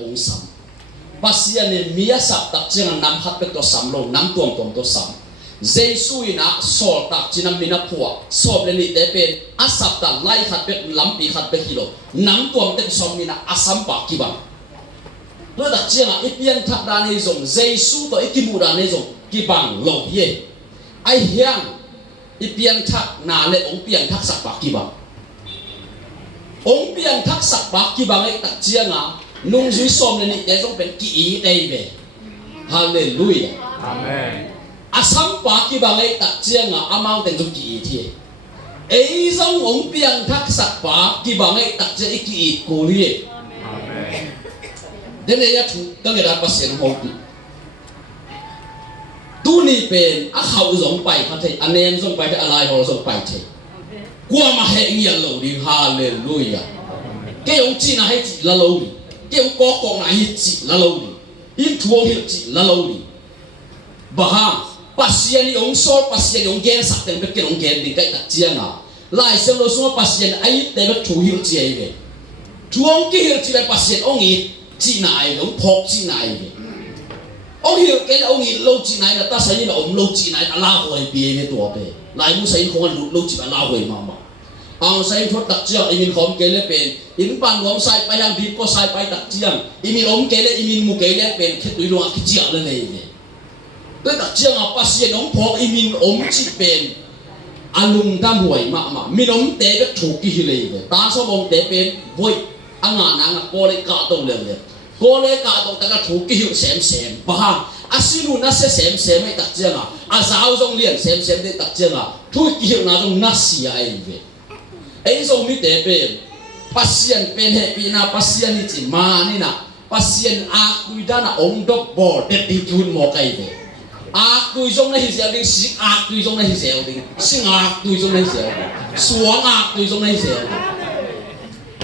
ong sam pasian ni mia sap tak chiang nam hat pe to sam lo nam tuam to sam Jesu ina sol tak chinam mina phua sob le ni te pen asap ta lai hat pe lampi hat pe kilo nam tuam te som mina asam pa ki bang lo tak chiang ipian thak da nei zong Jesu to ikimu da nei zong ki bang lo ye ai hiang ipian thak na le ong pian thak sak pa ki bang ong pian thak sak pa ki bang ai tak chiang nung zui som le ni te zong pen ki i dei ve hallelujah Amen. asam pa ki bangai tak chiang amang ten zong ki thi ei zong ong piang thak sak pa ki bangai tak che ki ko li Amen. den ya thu tang ra pasien ho tu ni pen a khau zong pai kha thai anen zong pai alai ho zong pai thai kwa ma he ngian lo di hallelujah ke ong chi na hai chi la lo di ke ong ko na hi chi la lo di in thuong hi chi la lo di bahang pasien ong sol pasien ong gen sak ten ke ong gen ding kai tak chiang lai sem lo so pasien ai te be thu hi chi ai ve thuong ki hi chi la pasien ong i chi na ai ong phok chi na ai ve ong hi ke ong i lo chi na ai ta sai na ong lo chi na ai ala hoi bi ve to pe lai mu sai khong lo chi ala hoi ma ang sai thot tak chiang imin khom ke le pen in pan ngom sai pa yang bi ko sai pai tak chiang imin om ke le imin mu ke le pen khe tui lo ki chia le nei ve tôi đặt chiang pasien ông phok imin om chi pen alung tam huai ma min om te be thu ki hi le ta so om te pen voi anga na ko le ka to le ko le ka to ta ka thu ki hi sem ba asinu na se sem ai tak chiang a zao jong lian sem de tak chiang thu ki hi na jong na si ai ve ei zo mi te pen pasien pen he pina pasien ni chi ma ni na pasien a kuida na ong dok bo de ti thun mo kai ve ác tui trong này dẻo đi xí ác tui trong này dẻo đi xí ác tui trong này dẻo đi xuống ác tui trong này dẻo đi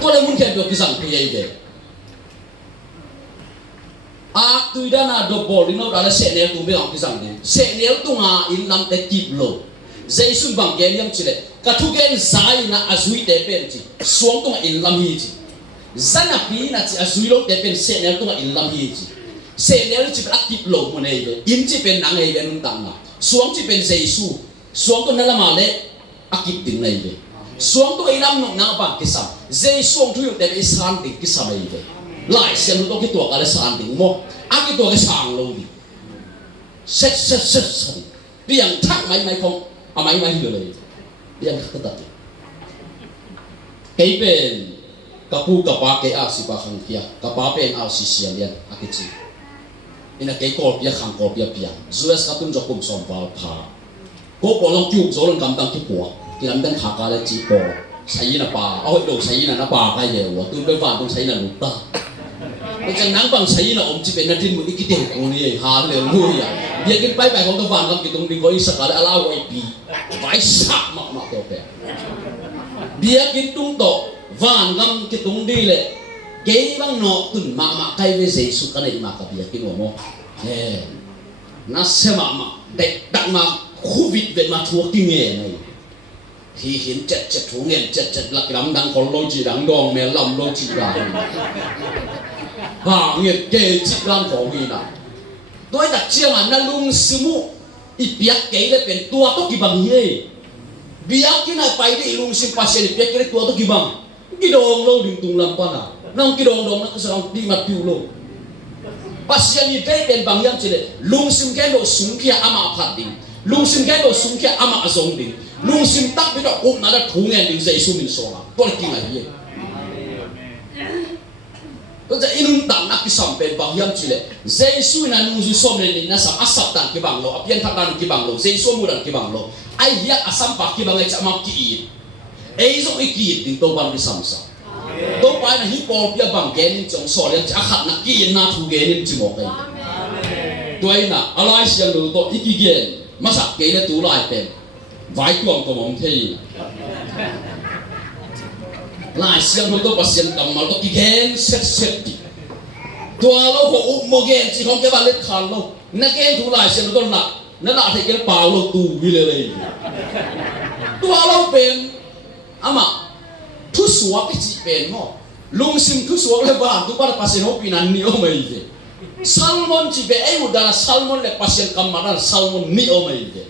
tôi đã muốn khen được cái rằng cái gì vậy ác tui đã là đồ bò đi nó đã là sẽ nêu tụi biết học cái rằng đi sẽ nêu tụi in năm té kịp lộ dây xuân bằng cái liêm chỉ đấy cả thu cái dài là azui té bên chỉ xuống tụi in năm hi chỉ dân là phí là chỉ azui lúc té bên sẽ nêu tụi in năm hi chỉ sẽ nếu chỉ phải kịp lộ một này vậy, in chỉ bên nắng này bên nung tàng nào, xuống chỉ bên Giêsu, xuống tôi nói là mà lẽ kịp tiếng này vậy, xuống tôi năm nông nào bằng cái sao, Giêsu ông thuyết để cái san tiếng cái sao này vậy, lại xem tôi cái tuổi cái san tiếng mo, cái tuổi cái sang lâu đi, xét tiếng thắc máy không, máy hiểuเลย, tiếng thắc tất cái bên kapu kapa cái áo xì ba khang kia, kapa bên áo xì xì liền, cái gì ina cái cổ bia khang cổ bia bia US kapun jokum som vào pha ko ko long kyu zo long kam tang ki po ki lam dan kha ka le chi po sai na pa oi do sai na pa ka ye wa tu be van tu sai na lu ta cái chân nắng bằng sai na om chi pe na tin mu ki te ko ni hallelujah bia ki pai pai ko ka van kam ki tung di ko isa ka ala wa pi vai sa ma ko pe bia ki tung to van kam ki tung di le cái băng nọ tuần mà cái về giấy số cái này mà cái việc cái ngô nó xem mà để đặt mà khu vực về mà thuộc kinh nghiệm này thì hiện chất thuộc nghiệm chất là cái lắm đang còn lôi chỉ đang đong mẹ làm lôi chỉ ra nghiệp kê chỉ làm phổ gì nào tôi đặt chia mà nó luôn sư mu ít biết cái làเป็นตัวต้องกี่บังเย่biar kitaไปdi ilung si pasien biar kita tua tuกี่บังกี่ดองlo di tung lampana nang kidong dong nak serang di mati ulo pasien ni dai den bang yang chile lung sim ke do sung kia ama phat ding lung sim ke do sung kia ama azong ding lung sim tak bi do ko na da thung ngen ding zai su min so la to ki ngai ye to ja inun dang nak ki sam pen bang yang chile zai su na lung su som le ni na sam asap dan ki bang lo apian thak dan ki bang lo zai su mu dan ki bang lo ai hiak asam pa ki bang ai cha ma ki ei zo iki ding to bang ki sam sa tôi phải là hiệp hội bia bằng cái nên trong sổ liền chắc hẳn là kia na thu cái nên chỉ một cái tôi là alai xem được tôi ít cái mà sắp cái là tú lại tiền vài tuần của mình thì lại xem tôi bắt xem tầm mà tôi cái xét đi tôi lâu của một cái chỉ không cái bạn lên khăn lâu nó cái tú lại xem tôi là nó lại thấy cái bao lâu tù như này tôi lâu tiền ama thu xóa cái gì bền mà lung sim thu suak le ba tu para pasien ho pinan ni o mai ve salmon chi be ai udana salmon le pasien kamara salmon ni o mai ve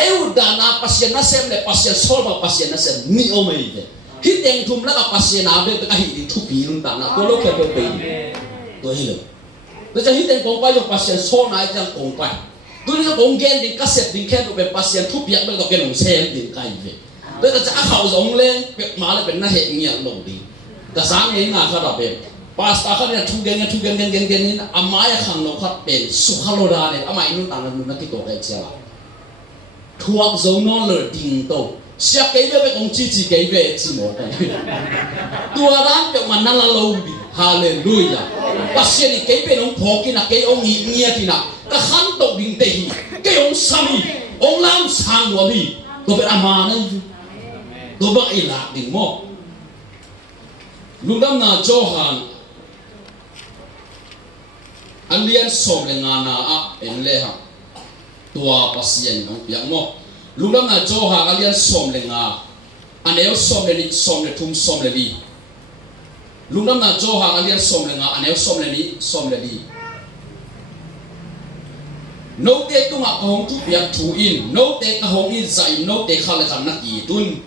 ai udana pasien na sem le pasien sol ba pasien na sem ni o mai ve hi teng thum la ka pasien na be ka hi thu pi lung ta na to lo ke be to hi lo to cha hi teng kong pa yo pasien so na cha kong pa tu ni kong gen din ka set din khen to be pasien thu piak be to ke nong sem din kai ve to cha khau zong len pe ma le ben na he ngial lo di ka sang ni na kha da be pasta kha ne thu gen ni amaya khang no kha be su khalo da ne amai nu ta na ki to kai cha la thuak zo no le ding to sia ke be kong chi ke be chi mo kai tua ran pe man na la lo di hallelujah pasien ni ke be nong pho ki na ke ong ni ki na ka khan to ding te hi ke ong sami ong lam sang wa bi to be ama na to ba ila ding mo lungdam na Johan alian som le ngana a en le ha tua pasien nong piak mo lungdam na Johan alian som le nga aneo som le ni som le thum som le di lungdam na Johan alian som le nga aneo som le ni som le di no te tu ma hong tu piak thu in no te ka hong in sai no te kha le kan na ki tun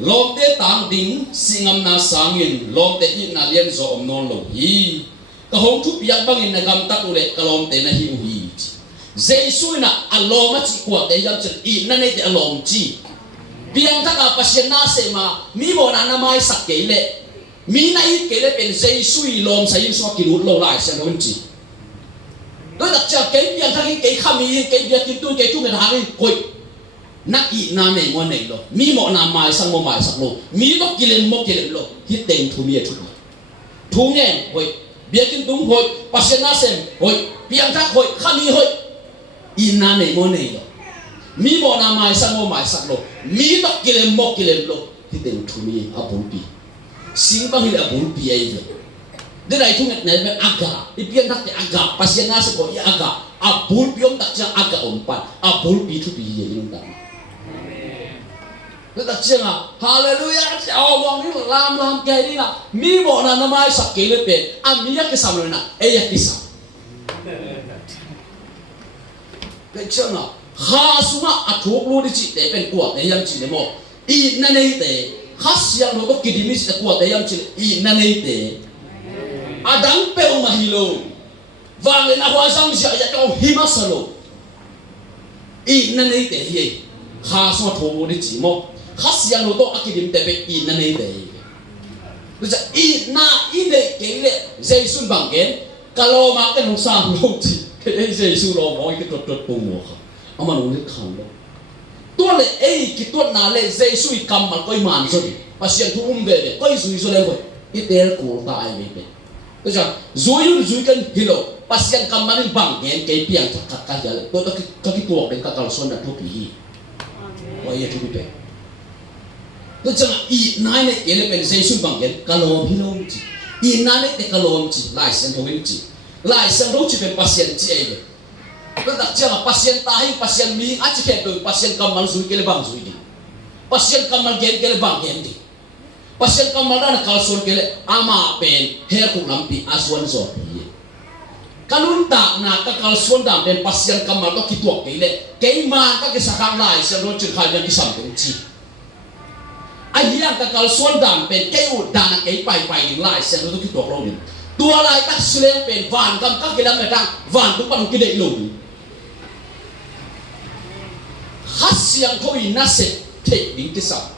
lom te tang ding singam na sangin lom te in na lian zo om non lo hi ka hong thu piak bangin na gam ta ule ka lom te na hi u hi Jesus na aloma chi kwa te yam chen i na ne te alom chi biang ta ka pasien na se ma mi mo na na mai sak ke le mi na i ke le pen Jesus lom sa yin so ki ru lo lai se non chi tôi đặt cho cái biang ta cái khami cái biang kim tu cái tu me ha koi na i na me mo nei lo mi mo na mai sang mo mai sak lo mi no kilen mo kilen lo hi teng thu mi thu ngen hoi biang kim tung hoi pasien na sem hoi biang ta hoi khami hoi ina nei mo nei lo mi mo na mai sak lo mi no kilen lo hi teng thu mi apun pi sing bang hi apun pi ai ve de dai thu nget nei be aga i pian dak te aga pasien na se ko i aga apun pi om dak cha aga om pan apun pi thu pi ye in ta nó đặc trưng à hallelujah chào mong đi làm cái đi nào mi bộ là nó mai sắp kỹ lên bền mi cái sầm rồi nè cái sầm cái trưng à ha suma thuộc luôn đi chị để bên quạt để yam chị để mò i năn ấy để ha siang nó có kỳ đi để quạt để yam chị i năn ấy để adang pe mà hilo vàng lên hoa sang giờ giờ cho hima salo i năn ấy để hi ha suma thuộc luôn đi chị mò khát siang lô tô akidim tebe in na nei dei bây giờ in na in dei cái lệ dây sun bằng cái kalau mà cái nông sản lô chỉ cái dây sun lô mọi cái trot bùng mùa không ông mà nông lịch khăn đâu tôi lệ cái tôi na lệ dây sun cầm mà coi màn rồi pasien thu về để coi suy rồi đấy vậy ít tiền cổ ta ai vậy bây giờ rồi cái hilo pasien cầm mà bằng cái piang cắt giờ tôi cái tuột đến cái son đã thuốc gì vậy ya thu về tôi chẳng i nai này cái nàyเป็นJesus bằng cái kalom hilom chi i nai này cái kalom chi lại sang thấu chi lại sang thấu chiเป็นpasien chi ấy tôi đặt cho là pasien tahi pasien mi achi khen tôi pasien kamal zui cái bang zui đi pasien kamal gen cái bang gen đi pasien kamal đó là kalson cái ama pen hair cũng làm pi aswan zo pi kalun ta na ka kalson dam pen pasien kamal đó ki tuak cái man ka cái sakang lại sang thấu chi khai cái sam thấu chi ai yang ka kal suan dam pen cái u dan cái pai ding lai sen tu ki tok lo ni tua lai tak slen pen van kam ka kilam na tang van tu pan ki dei lo ni hasiang ko i na se te ding ki sa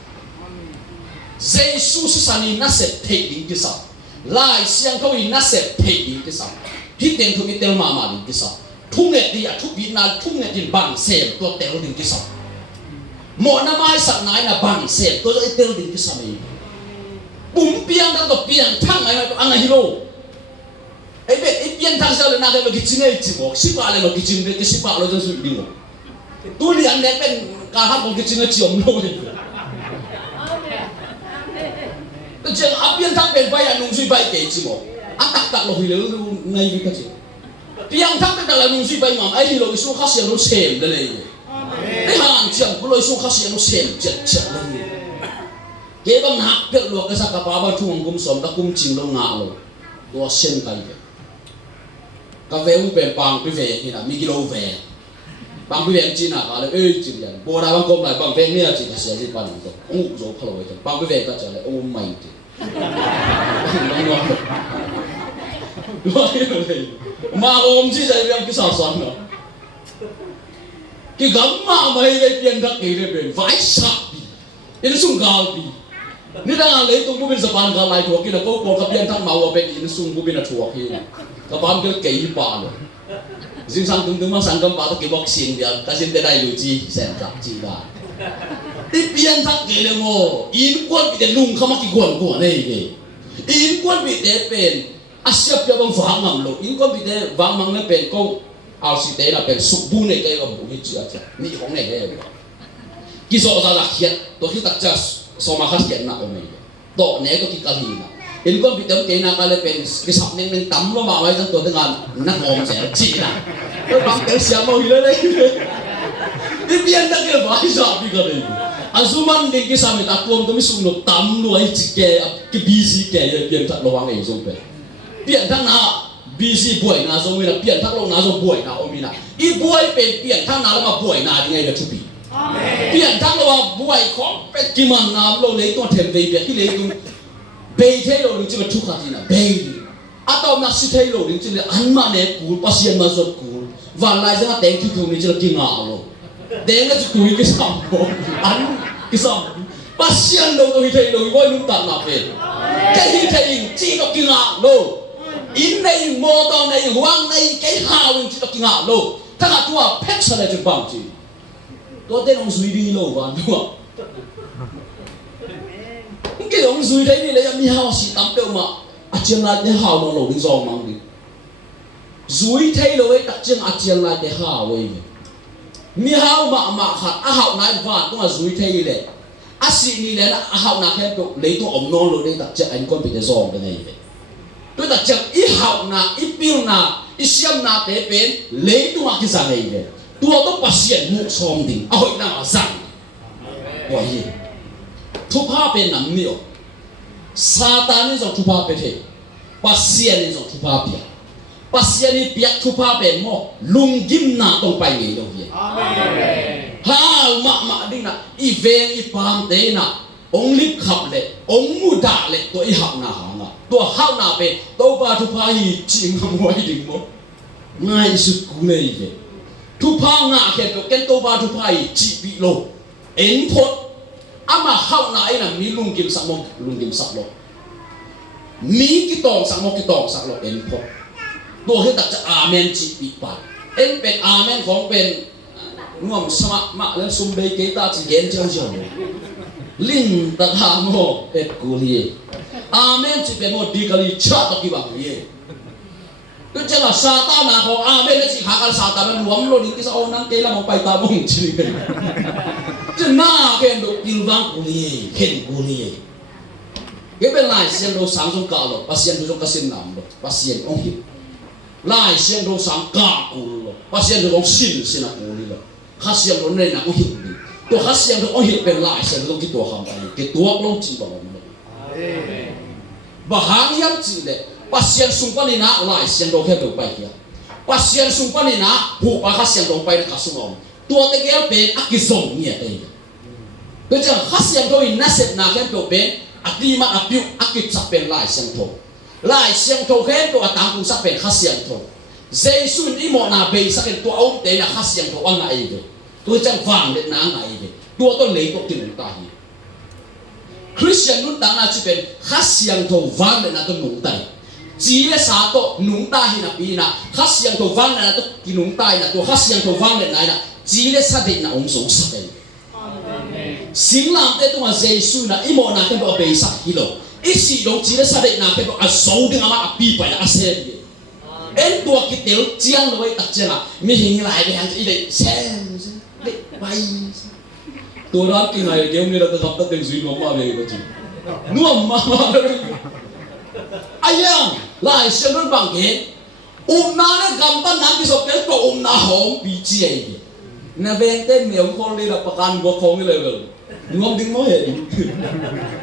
Jesus sani na se te ding ki sa lai siang ko i na se te ding ki sa hi teng thu mi tel ma ding ki sa thung nge dia thu bi na thung nge din ban se to tel ding ki sa mo na mai sak nai na bang se to i tel ding ki sa mai bum piang da to piang thang ai to anga hilo ai be i piang thang sa le na ke ki chingai chi mo si pa le lo ki chin de ki si pa lo jo su ding mo tu li an le pen ka ha ko ki chingai chi om lo ni to chen a piang thang pen bai an nung sui bai ke chi mo a tak lo hi le ngai vi ka chi piang thang pen da la nung sui bai ngam ai lo su kha se lo sem de le cái hàng chẳng có lối xuống khắc nó xem chật chật lên kế bằng hạt cái luộc cái sao cả ba bao thùng cũng sống ta cũng chỉnh đâu ngã rồi tôi xem cái gì cái về uống bèn bằng cái về thì là mi kilo về bằng cái về chỉ là cái là chỉ là bố đã bằng công lại bằng về này chỉ là sẽ gì bằng rồi ông rồi phải rồi bằng cái về ta trở lại ông mày thì mà ông chỉ dạy em cái sao xoắn đó cái gấm mà mày cái tiền thắc cái này bên vãi sạc đi nó sung gạo đi nếu đang lấy tung bút bên sập bàn gạo lại thuộc kia là có cái tiền thắc màu bên nó sung bút bên là thuộc kia cái bàn cái kỹ ba rồi riêng sang tung mà sang cầm ba cái bọc xin dia ta xin đây lưu chi xem chắc chi ba đi tiền thắc cái này ngô in quân bị lung không mắc cái quần của này kì in quân bị để bên Asia pia bang vang mang lo in quân bị để vang mang lên bên câu ao si tế là bên sụp bu này cái ông bụng cái chuyện mỹ hong này cái cái số ra là hiện tôi khi tác cha số mà khác hiện nào này tổ này có cái cái gì nào in con bị tấm cái nào cái là bên cái sọc nên tắm nó mà mấy thằng tôi đang nó hòm sẽ chỉ là tôi bằng cái xiêm màu gì đấy đi biên đã cái vải sọc đi cái này azuman đến cái sao người ta tuôn tôi mới sung nó tắm nó ấy chỉ cái busy cái biên thật lo hoàng ấy rồi biên thằng nào busy buổi nào rồi mình là biện thắc lâu nào rồi buổi nào ôm mình là ít buổi bên biện thắc nào mà buổi nào thì ngày là chụp biện thắc lâu mà buổi khó bên kim anh nào lâu lấy toàn thêm về biện khi lấy cũng bê thế lâu đến chỉ mà chụp hạt gì nào bê à tao mà xí thế lâu đến chỉ là ăn mà nè cùn pasien mà ruột cùn và lại ra tiếng chụp thường đến chỉ là kinh ngạc rồi tiếng là chụp cái sòng ăn cái sòng pasien lâu tôi thấy lâu gọi luôn tận nào về cái thấy chỉ là kinh ngạc rồi in này mô tô này hoang này cái hào mình chỉ đọc kinh ngạc lô thằng à chua pet sao lại chụp bằng chứ tôi tên ông duy đi lô vào đúng không cái ông duy thấy đi lấy mi hào xì tắm đâu mà à chiên lại cái hào mà lô đi giòn mang đi duy thấy lô ấy đặt chiên à chiên lại cái hào ấy mi hào mà hạt à hào này vào cũng là duy thấy đi lệ à xì đi lệ à hào nào khen tôi lấy tôi ống non lô đây đặt chiên anh con bị cái giòn cái này vậy tôi đặt chẳng ít học na ít bill na ít xem na tế bên lấy tôi mặc cái gì này vậy tôi có pasien mục xóm đình à hội nào rằng vậy thu pa bên nằm miêu Satan này dùng thu pa bên thế pasien này dùng thu pa bia pasien này bia thu pa bên mo lung kim na tông bay nghề đâu vậy ha mà đi na ít ven ít pam thế na ông lip khập lệ ông mu đạ lệ tôi học na hả tôi học nào về tôi ba thu phá gì chỉ ngắm ngoài đỉnh mốt ngay sự cú này vậy thu phá ngã kẹt tôi cái tôi ba thu phá gì chỉ bị lộ ấn phốt ama học nào ấy là mi lung kim sắc lộ mi cái tòng sắc lộ ấn phốt tôi hiện tại amen chỉ bị bạt ấn bên amenของเป็นngom sama mak lên sum bay cái ta chỉ ghen chơi chơi linh ta ham ho et culi amen chỉเป็นmột đi cái chát cái bằng gì tôi chắc là Satan nào họ amen nó chỉ hạ cái Satan nó luống luôn cái sao năng cái là một bài ta bông chỉ cái chứ na cái độ tiêu vang culi khen culi cái bên này xem đồ sáng trong cả rồi pasien đồ trong cái xin nằm rồi pasien ông hiểu lại xem đồ sáng cả culi rồi pasien đồ ông xin là culi rồi khác xem đồ này là ông hiểu tôi khác xem đồ ông hiểu bên lại xem đồ cái tổ ham cái tổ lâu chỉ bảo và hàng yam chỉ lệ pasien xung quanh này nã lại xem đồ theo kiểu bài kia pasien xung quanh này nã phụ bà khác xem đồ bài nó khác xung ông tua cái kéo bên ác cái giống nhẹ đây tôi chẳng khác xem đồ in nát xếp nã theo kiểu bên ác đi mà ác biểu ác cái sắp bên lại xem thô khen đồ tăng cũng sắp bên khác xem thô dây xuân đi một nà bề sắc cái tua ông đấy là khác xem thô ăn này vậy tôi chẳng vàng đến nã này vậy tua tôi lấy tôi tìm ta hi Christian nun tang na chupen khasiang tho van le na to nung tai chi le sa to nung ta hi na pi na khasiang tho van le na to ki nung tai na to khasiang tho van le na chi le sa de na ong so sa dei amen sing lam te to ma jesu na imo na ke do be sa hi lo i si lo chi le sa de na ke do a so de ma a pi pa a se de en to ki tel chiang lo wei tak chena mi hing lai de han i de sen de bai tôi đã cái này cái ông này là tập tập tiền duy nuông mà về cái gì nuông mà ai à lại xem nó bằng cái na nó cầm tay nắm cái sọc cái cổ na hỏng bị chi ấy na ven tên miệng con đi làประกัน của con cái lời ngom ding mo he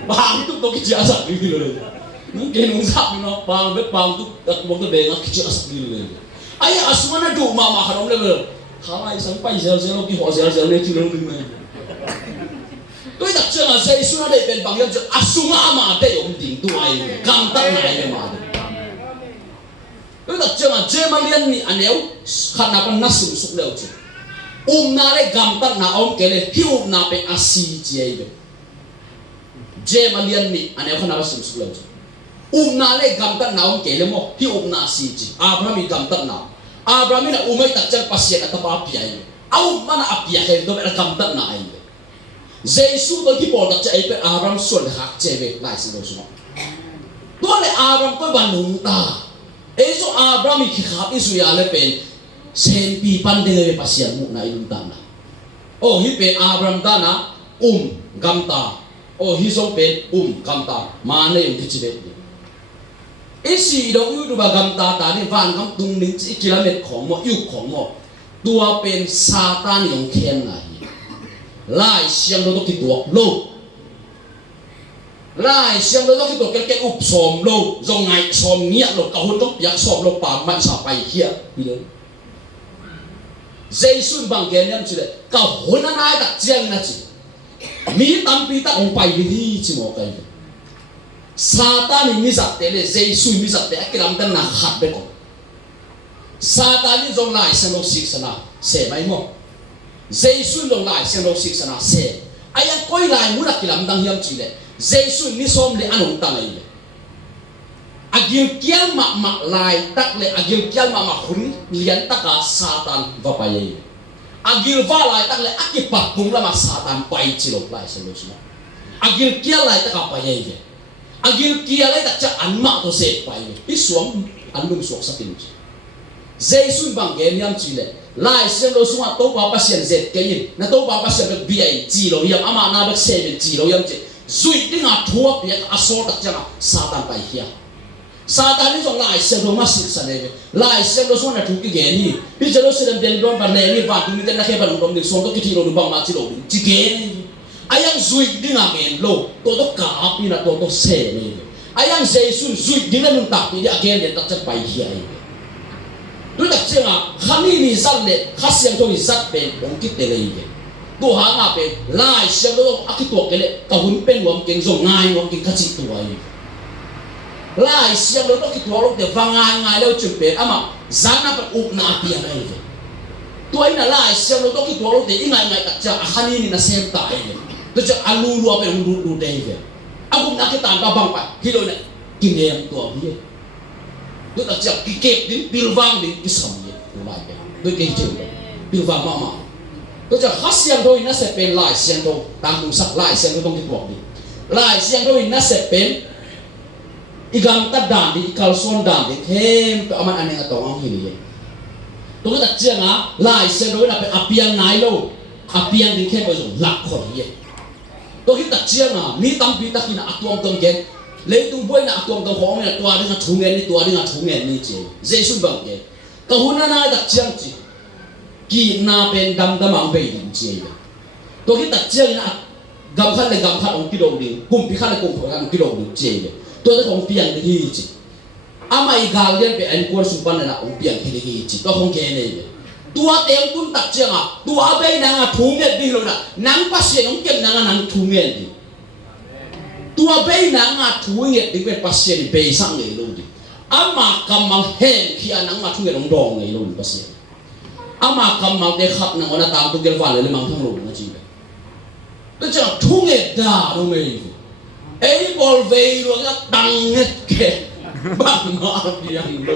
bang tu to ki ja sa ki lo nang ke nung sa no bang bet bang tu tak mo to be ngak ki ja sa ki lo ai asmana du ma harom le khalai sang pai zel zel ki ho zel zel le chi lo ding mai tôi đặt chưa là dây xuống đây bên bằng nhân asuma mà đây ông đỉnh tuổi cam tắc này mà tôi đặt chưa là dây mà liên ni anh éo khăn nào con nát sụp sụp đều chứ na đây cam tắc na ông kể là hiu na bên asi chơi được dây mà liên ni anh éo khăn nào sụp sụp đều chứ na đây cam tắc na ông kể là mo hiu na asi chơi Abraham cam tắc na Abraham na umay tak chân pasien at tapapiay ông mana apiay kaya do bên cam tắc na ay Jesus tôi khi bỏ đặt chạy về Abraham xuân hạt chạy về lại xin lỗi xuống. Tôi là Abraham tôi bàn nung ta. Ấy số Abraham khi khắp Israel là bên sen pi pan đê về pasien mục này luôn ta na. Hi bên Abraham ta na gam ta. Hi số bên gam ta mà này ông chỉ biết. Ấy gì đâu yêu tu gam ta ta đi van gam tung đến chỉ km khổng mò yêu khổng mò. Tua bên Satan yung khen này. Lai siang đó cái tuột lâu, lai siang đó cái tuột cái ụp xòm lâu, do ngày xòm nghĩa lâu, cả hôn tóc giặc xòm lâu, bà mạnh sao bay kia, bây giờ, dây xuân bằng cái nhâm chứ đấy, cả hôn anh ai đặt chiang na chứ, mi tam pi ta ông bay đi chứ mò cái, Satan mi giặc thế này, dây xuân mi giặc thế, cái làm tên là khát bên con, Satan đi do lai siang lâu xịt sana, sẽ bay mò. Jesus long lai siang lo sik sana se ayang koi lai mu la kilam dang hiam chi le Jesus ni som le anong ta lai le agil kial ma lai tak le agil kial ma hun lian tak ka Satan va pa ye agil va lai tak le akipat pung la ma Satan pai chi lo lai siang lo sina agil kial lai tak pa ye agil kial lai tak cha an ma to se pai ye isuam an lung sok sakin chi Jesus bang gen yam chi le lai siang lo sunga to ba pasien zet kein na to ba pasien be bi chi lo yam ama na be se be chi lo yam che zui dinga thua pe aso tak changa Satan pai hia Satan ni jong lai siang lo ma sik sa ne lai siang lo sunga thu ki ge ni pi jalo siram den don ba ne ni ba tu ni den na he ba lo ni so to ki thi lo bang ma chi lo chi ge ni ayang zui dinga men lo to ka pi na to se ni ayang Jesus zui dinga nun ta pi ya gen den tak chat pai hia tôi đặt xem khami ni zat le khasiang to ni zat pe ong kit te lei to ha nga pe lai siang do aki to ke le ka hun pen wam keng zo ngai wam keng khachi tu ai lai siang do ki to lo te vangai ngai lo chum pe ama zana pa up na pi ai ve to ai na lai siang do ki to lo te ingai ngai tak cha khani ni na sem ta ai to cha alu lu pe ong lu te ve agum na ke tan ba bang pa hi lo ne kin em to bi tôi đặt chặt cái kẹp đến tiêu vang đến cái sầm nhẹ lại tôi kêu chịu tiêu vang mà tôi chặt hát xiang thôi nó sẽ bên lại xiang thôi đang cùng sắc lại xiang thôi trong cái cuộc đi lại xiang thôi nó sẽ bên igam ta đàn đi calcium đàn đi thêm cái ông anh em tổ ông gì vậy tôi đặt chặt lại xiang thôi là bên apiang nai lâu apiang đi thêm bây giờ lạc khỏi vậy tôi đặt chặt mi tâm pi ta khi nào atuang tâm gen lấy tung bôi na tuang tông khó này tua đi ngắt thùng nghen đi tua đi ngắt thùng nghen đi chứ dễ xuân bằng cái câu hôn na đặt chiang chứ kỳ na bên đam đam ang bay đến chứ tôi cái đặt chiang na gam khăn là gam khăn ông kí đầu đi cùng pi khăn là cùng khăn kí đầu đi chứ tôi đã không piang đi chứ amai gal đến về anh quan sung ban là ông piang đi chứ tôi không nghe này tua tem cũng đặt chiang tua bay na ngắt thùng nghen đi rồi na nắng pasien ông kem na nắng thùng nghen đi tua bay na nga thu nget đi về pasien bay sang ngày luôn đi ama kamang hen khi anh nga thu nget ông dong ngày luôn pasien ama kamang để khắp na ona tang tu gel van le mang thang luôn na chi tôi cho thu nget da đâu mày ấy bol về rồi cái tăng nget ke bang ma piang lo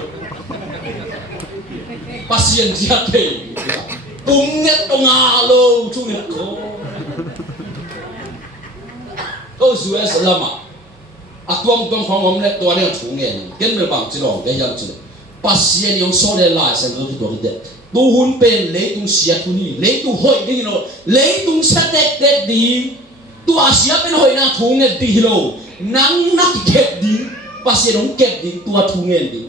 pasien dia te tung nget tong a lo thu nget ko tôi dù es lama atuang tuang phong om le to ne chu nge ken me bang chi long ke yang chi pasien yong so le la sen do to de tu hun pen le tung sia tu ni le tu hoi ding no le tung sa tek tek di tu asia pen hoi na thu nge di lo nang na ki kep di pasien ong kep di tu thu nge di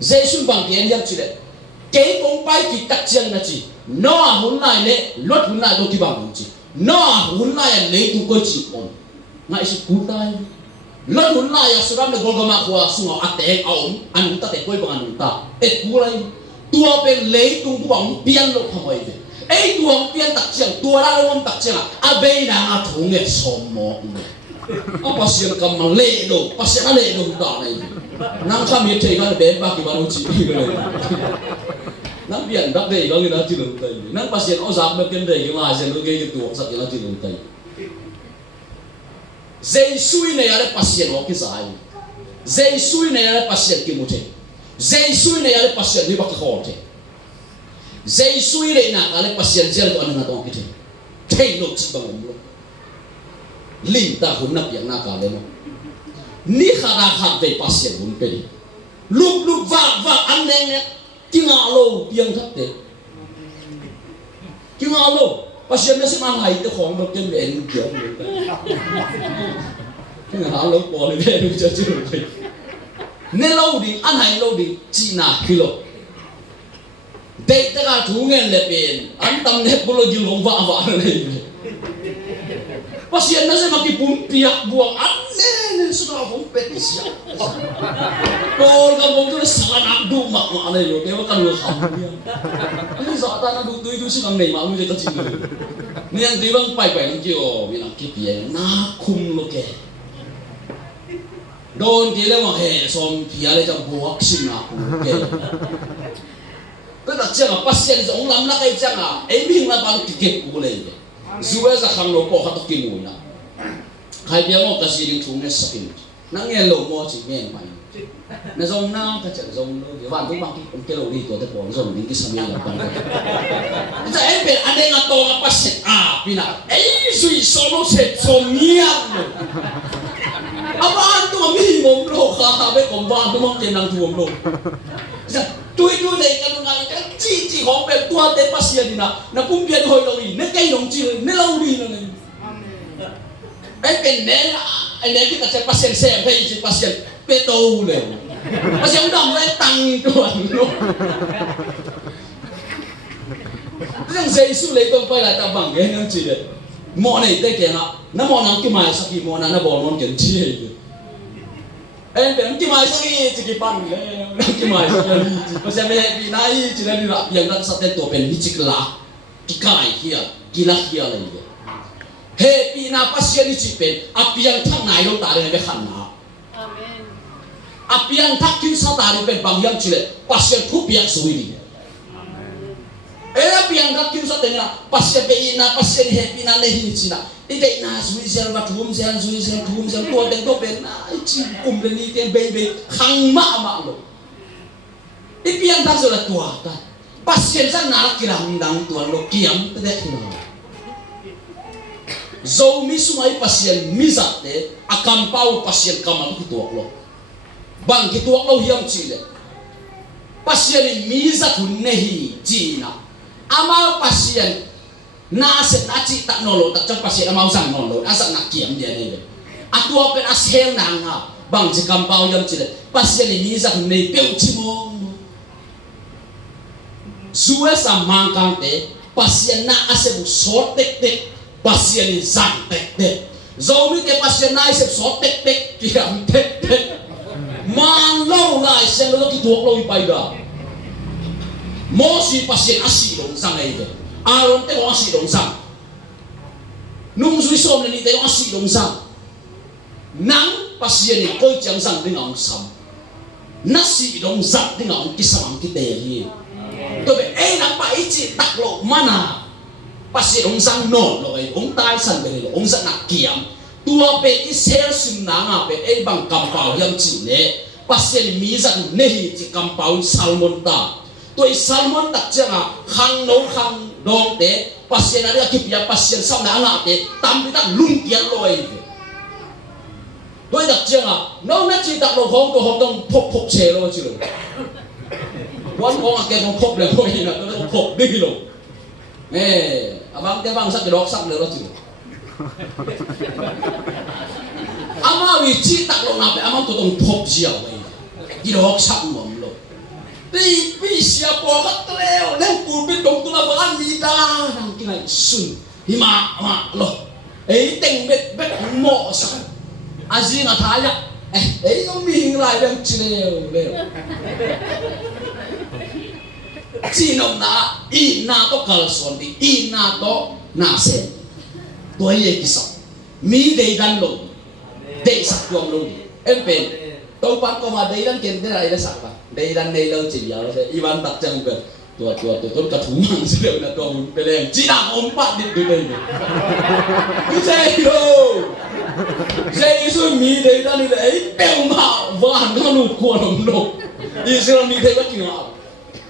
jesu bang ke yang chi le ke kong pai ki tak chiang na chi no hun nai le lot hun nai do ki bang chi nó hun lai lấy tu coi chỉ on ngay sự cú tai nó hun lai sự ram để gol gama khua sunga ate aum anh ta te coi bằng anh ta et cú lai tua bên lấy tu bằng pian lộc tham ai ấy tua pian đặc trưng tua ra luôn đặc trưng à bây là à thùng nghệ sôm mỏ à pasien cầm mà lệ đồ pasien lệ đồ đó này nang tham hiệp thấy cái bên bạc cái bao chỉ cái này nang biển đắp đây có người ta chỉ lồng tay nang pasien ở giáp bên kia đây cái mà pasien nó cái tua sắc cái nó chỉ lồng tay dây suy này là pasien ở cái giải dây suy này là pasien cái một thế dây suy này là pasien đi bạc khó thế dây suy này là pasien giờ có anh nào đó cái thế thấy nó chỉ bằng ông linh ta hun nắp yang nak kale no ni khara khat ve pasien hun pe lup va an neng kinga lo piang thak te kinga lo pasien na se man hai te khong ba ken ven kiao lo kinga ha lo po le ve lu cha chu pe ne lo di an hai lo di chi na kilo dei ta ga thu ngen le pen an tam ne polo ji long va nei pasien na se makipun piak buang aneh sudah kompetisi kalau kamu tu sangat abdu mak aneh lo dia makan lo kamu ini saat tanah tu itu sih kang nei mak lu jadi kecil ni yang tiwang pai pai nanti oh bilang kipian nak kum lo ke don kile mah he som pia le jang buak sim nak ke tak jangan pasien orang lam nak kai jangan ini nggak bang tiket boleh Zuwa sa khang lo po khatok kimuna khai bia mo kasi ding thung ne sakin nang nge lo mo chi men mai na zong na ta cha zong lo di wan tu bang ki ke lo ri to te po zong ding ki sami la bang ta en pe ade nga to nga paset a pina ei sui solo se somia aban tu mi mom lo kha be kom wan tu mong chen nang thuom lo tôi này cái ngày cái chỉ họ về qua đến pasien đi na cũng biết hồi lâu đi, nó cây đồng chi nó lâu đi rồi này, em bên này anh ấy kita cek pasien xem thấy chỉ pasien peto này, pasien đồng lại tăng tuần luôn, cái dây su lấy tôi phải lại ta bằng cái nó chỉ đấy, mỏ này đây kìa nó mỏ nắng cái mai sau khi mỏ nó bỏ non kiểu chi vậy. Em bên cái mai sang đi chỉ cái pan cái mai sang đi, bây giờ mình bị nai chỉ là đi là yang đang sát tên tổ bên đi chỉ là cái kai kia, cái lá kia này. He bị na pasien đi chỉ bên, api yang thang này lo ta dengan bekan na. Amen. Api yang thang kin sa ta dengan bang yang chỉ là pasien thup yang suy đi. Api yang thang kin sa dengan pasien bị na pasien he bị na lehi chỉ là Ide na suy sel wat thum sel tua den to ben na chi kum le ni ten baby khang ma lo ipian ta so la tua ta pasien sang na kiram dang tuan lo kiam te de na zo mi sumai pasien mi zat te akam pau pasien kamam ki tuak lo bang ki tuak lo hiam chi le pasien mi zat hun nehi chi na ama pasien na se na chi tak nolo tak chang pasien mau sang nolo asa nak kiam dia ni aku open ashem na nga bang ji kampau yam chi pasien ni za nei peu chi mo zuwa sa mangkang te pasien na ase bu so tek tek pasien ni zang tek tek zomi ke pasien na ase so tek tek kiam tek tek man lo lai se lo ki tuak lo pai da mo si pasien asi dong sang ai de Aron te wasi dong sang, nung sui som ni te wasi dong sang, nang pasien ni koi chang sang ding ang sam, nasi dong sang ding ang kisamang kiteri, to be nang pa ichi tak lo mana, pasien dong sang no lo ong tai san be lo ong sang nak kiam, tua pe isel sim nanga pe bang kampau yang chi ne, pasien mi sang nehi chi kampau salmon ta, tôi salmon tak changa khang no khang dong te pasien ada kipia pasien sam na nga te tam bi tak lung kian loi tôi tak changa no na chi tak lo hong to hong dong phop che lo chi lo wan hong a ke hong phop le hoi na to phop đi lo abang te bang sak dok sak le lo chi ama wi chi tak lo na pe ama to dong phop jiao wei di dok sak mo Bi siapa kat leo, leh pulpit dong tu na bakan mida, nang kinai sun, hima ma lo ấy tình biết biết mộ sao aji ngà thái ya ấy nó mình lại đang chiều chỉ nông na in na to kalson di in na to na sen tôi ye kisah mi dei dan lo dei sak tuam lo em pen tôi pan ko ma dei dan ken dei la sak pa dei dan nei lo chỉ ya lo se iban tak chang pe tua tôi cả thủ mang sẽ đều là tôi pe lem chỉ đang ôm bắt đi từ đây cứ thế yo dei su mi dei dan ni ấy bèo ma van nó lụt qua lồng lục đi xem mi thấy có chuyện nào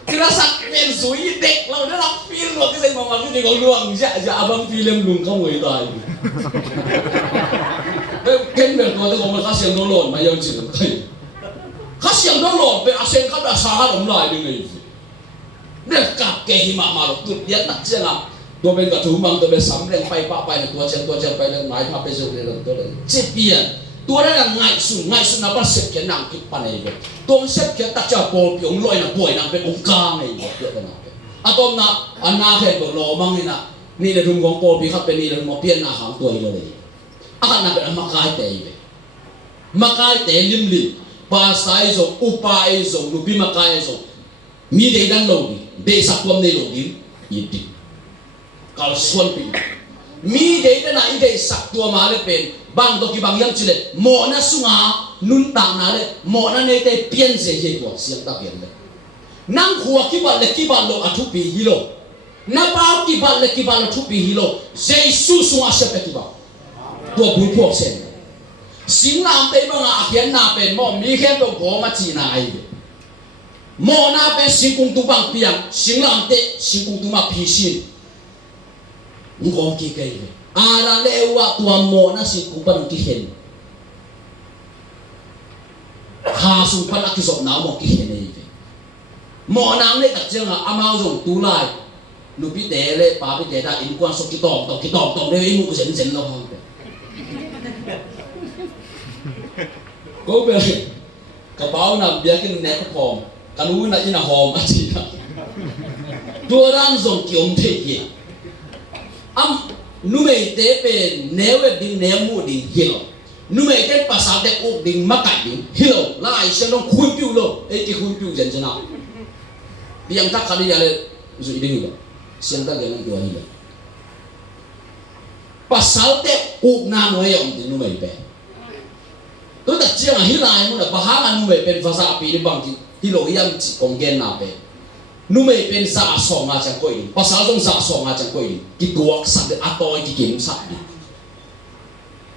kita sakit suyi dek lah udah nak film waktu saya mama tu dia luang ja abang film lung kamu itu aja. Kan berkata kamu kasih yang dolon, macam macam tu. Kasih yang dolon, berasen kan bersahar umlai dengan itu. Dekat ke himak maruk tu dia tak jangan. Dua ben kat rumah tu bersamreng pai pai tua jam pai naik apa sesuatu tu. Cepian. Tua dah ngai sun apa sekian nang kipan aja. Tuang sekian tak cakap piong loi nak boy nak be ungkang aja. Atau nak anak itu lomang ni nak ni dah rumah pol pihak ni dah rumah pian nak hang tua itu lagi. Akan nak makai teh. Makai teh lim. Pasai so upai so lupi makai so. Mi dei dan lodi. Dei sakuam dei lodi. Itu. Kalau suan pi. Mi dei dan nak idei saktua mahal pen. Bang toki bang yang cile, mo na sunga nun tang na le, mo na ne te pian se ye ko siang ta pian le. Nang khua ki ba lo athu pi hilo. Na ba ki ba lo athu pi hilo. Jesu sunga se pe ki ba. Tua bui pok sen. Sing nam te ba nga akhian na pen mo mi khem to go ma chi na ai. Mo na pe sing kung tu bang piang, sing lam te sing kung tu ma pi sin. Ngom ki kai le. Ara lewa tua mo na si kupan kihen. Ha su pan akisok na mo kihen ei. Mo nang le tak jeng amao jong tu lai. Nu pi de le pa pi de da in quan so ki tong de i mu sen lo hang. Ko be ka bao na bia kin ne ko pom. Kanu na ina hom ati. Tua ran jong ki om the ye. Numei te pe newe ding nemu ding hilo. Numei te pasal te uk ding makai ding hilo. Lai se nong khui piu lo. Ki khui piu jen jena. Biang tak kali yale zu ding hilo. Siang tak jangan dua hilo. Pasal te uk na no yom ding numei pe. Tu tak jiang hilai mu na bahangan numei pe fasa api ni bang hilo yam ci konggen na pe. Numei pen sa song a chang koi ni pasal dong sa song a chang koi ni ki tuak sa de atoi ki kim sa ni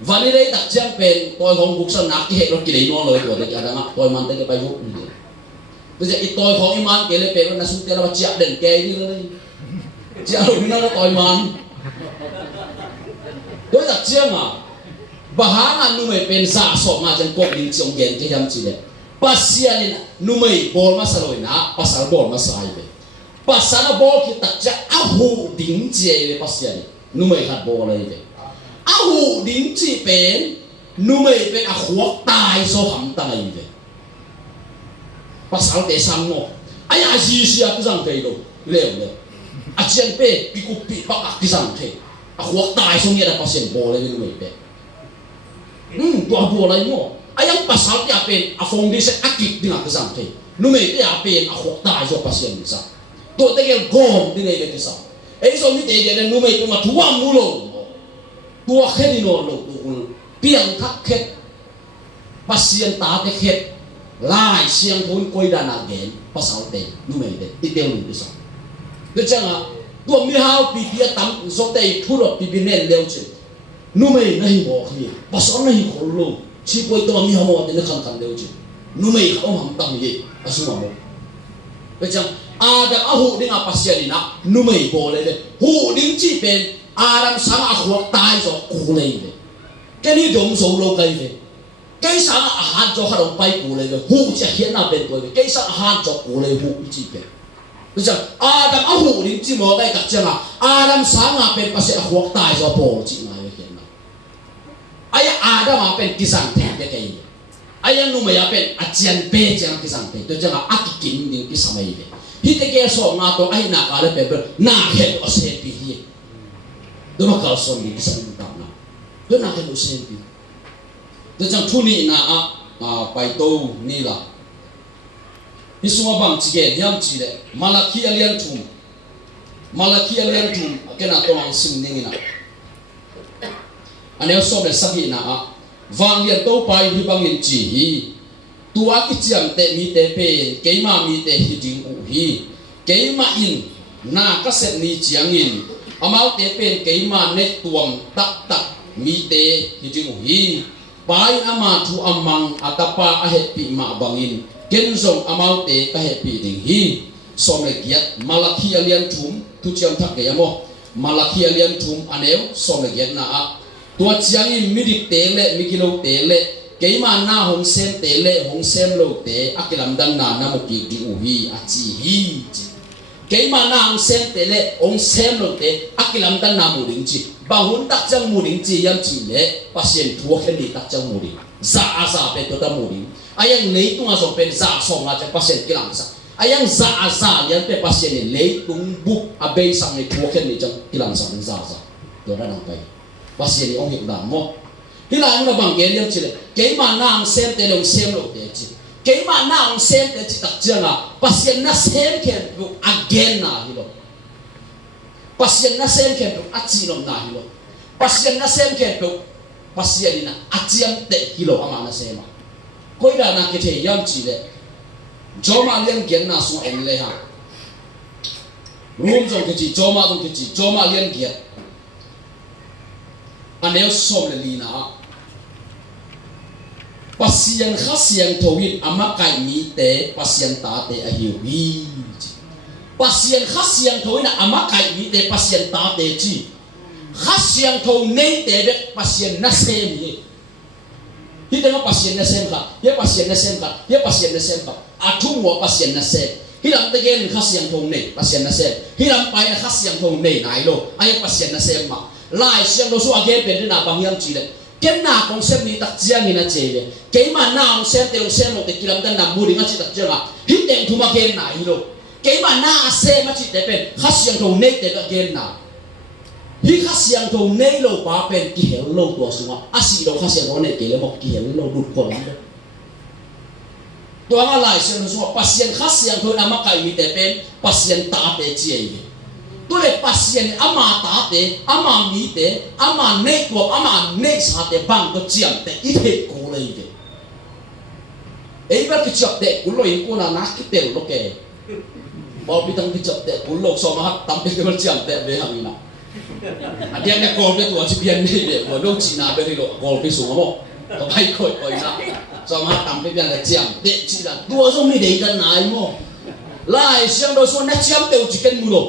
vani dei tak jang pen toi hong buk sa nak ki he ro ki dei no loi to de ada ngak toi man te ke pai hu ni tu je i toi hong iman ke le pe na su te la chia den ke ni le chia ro ni na toi man tu tak jang a bahangan numei pen sa song a chang koi ni chong gen ke yam chi de pasian numei bol masaloi na pasal bol masai be pasal bol kita ja ahu ding je le pasian numei hat bol le be ahu ding chi pen numei pen a huak tai so ham tai be pasal te sang mo aya ji sia ku sang pe lo le a chen pe pi ku pi ba ka ki sang te a huak tai so ni da pasian bol le numei pe tua bol lai mo ayang pasal ti apen afong di se akik dengan kesang te numei ti apen ahok ta jo pasien bisa to te gel gom di nei ke sa e so mi te de numei ko ma tuam mulo tua khedi no lo piang thak khet pasien ta te khet lai siang thun koi dan again pasal te numei te ti teu ni bisa de changa tua mi hao pi pi tam zo te thu ro pi pi nen leu che numei nahi bo khi pasal nahi kholo chỉ coi tôi mi hao thì nó khăn đều chứ, nu mày không ham tâm gì, asu mà bây giờ Adam ahu dengan pasien ini, nu mày bỏ lên đấy, hu đến chỉ bên Adam sang ahu tai cho cú lên đấy, cái này giống số lâu cái đấy, cái sang ahan cho họ đồng bay cú lên đấy, hu chỉ hiện là bên tôi đấy, cái sang ahan cho cú lên hu chỉ bên, bây giờ Adam ahu đến chỉ một cái cách chẳng Adam sang bên pasien ahu tai cho bỏ chỉ ngay ayah ada mapen kisang teh dia kayak ini. Ayah nu mapen acian pe jangan kisang teh. Tu jangan akikin ding kisang ini. Hite ke so ngato ayah nak kala pe ber nak het osepi hi. đó mà cao son đi sang tạm nào đó là cái nội sinh đi đó chẳng thu ni na bài tô ni là hi suma bang chỉ cái hiam chỉ đấy Malachi alian thum cái nào tôi mang sim ni na anh em so về sắc hi na vang liên tô bài hi bang in chỉ hi tua cái chiang te mi te pe cái mà mi te hi ding u hi cái mà in na cái set ni chiang in amau te pen cái mà net tuam tak mi te hi ding u hi bai ama thu amang atapa a happy ma bangin ken zong amau te ka happy ding hi som le giat Malachi alian thum tu chiam thak ke amo Malachi alian thum aneu som le giat na tua chiang in midik te le mikilo te le cái mà na hong sem te le hong sem lo te akilam dan na mo ki di u hi a chi hi cái mà na hong sem te le hong sem lo te akilam dan na mo ding chi ba hun tak chang mo ding chi yam chi le pasien thuốc khen đi tak chang mo ding za pe to ta mo ding ayang nei tung a so pen za so nga cha pasien kilang sa ayang za yan pe pasien le tung buk a be sang ni thuốc khen đi chang kilang sa za to ra nang pai pasien ong hik dam mo hi lai nó bằng cái liêm chỉ là cái mà nàng xem để đồng xem lộ để chỉ cái mà nàng xem để chỉ đặc trưng pasien na xem khen được again na hi lo pasien na xem khen được achi lom na hi lo pasien na xem khen được pasien na achiam te hi lo ama na xem koi da na ke the yam chỉ le joma liêm kian na su en le ha room jong ke chỉ joma liêm kian anel som le lina pasien khasiang thowin amakai mi te pasien ta te a hiu hi pasien khasiang thowin amakai mi te pasien ta te chi khasiang thow nei te be pasien na sem hi te pasien na sem ka ye pasien na sem ka ye pasien na sem ka athum wa pasien na sem hi lam te gen khasiang thow nei pasien na sem hi lam pai na khasiang thow nei nai lo ai pasien na sem ma lai siang do su again pen na bang yam chi le ken na concept ni tak chiang ina chele ke ma na sem te sem lo te kilam dan na mu ringa chi tak chiang hi teng thuma gen na hi lo ke ma na se ma chi te pen khasiang tho nei te ka gen na hi khasiang tho nei lo pa pen ki hel lo to sunga asi lo khasiang tho nei ke le mo ki hel lo dut ko ni to nga lai siang do su pasien khasiang tho na ma kai mi te pen pasien ta te chi ai tôi là pasien ama ta te ama mi te ama nei ko ama nei sa te bang ko chiam te i the ko le de ei ba ki chop te ku lo in ko na ki te lo ke bo bi tang ki chop te ku lo so ma hat tam pe ko chiam te be hang ina dia ne ko be to chi pian ni de ko do chi na be lo ko bi su mo to bai ko ina so ma tam pe pian la chiam te chi la tua so mi de kan nai mo lai siang do so na chiam te u chi ken mu lo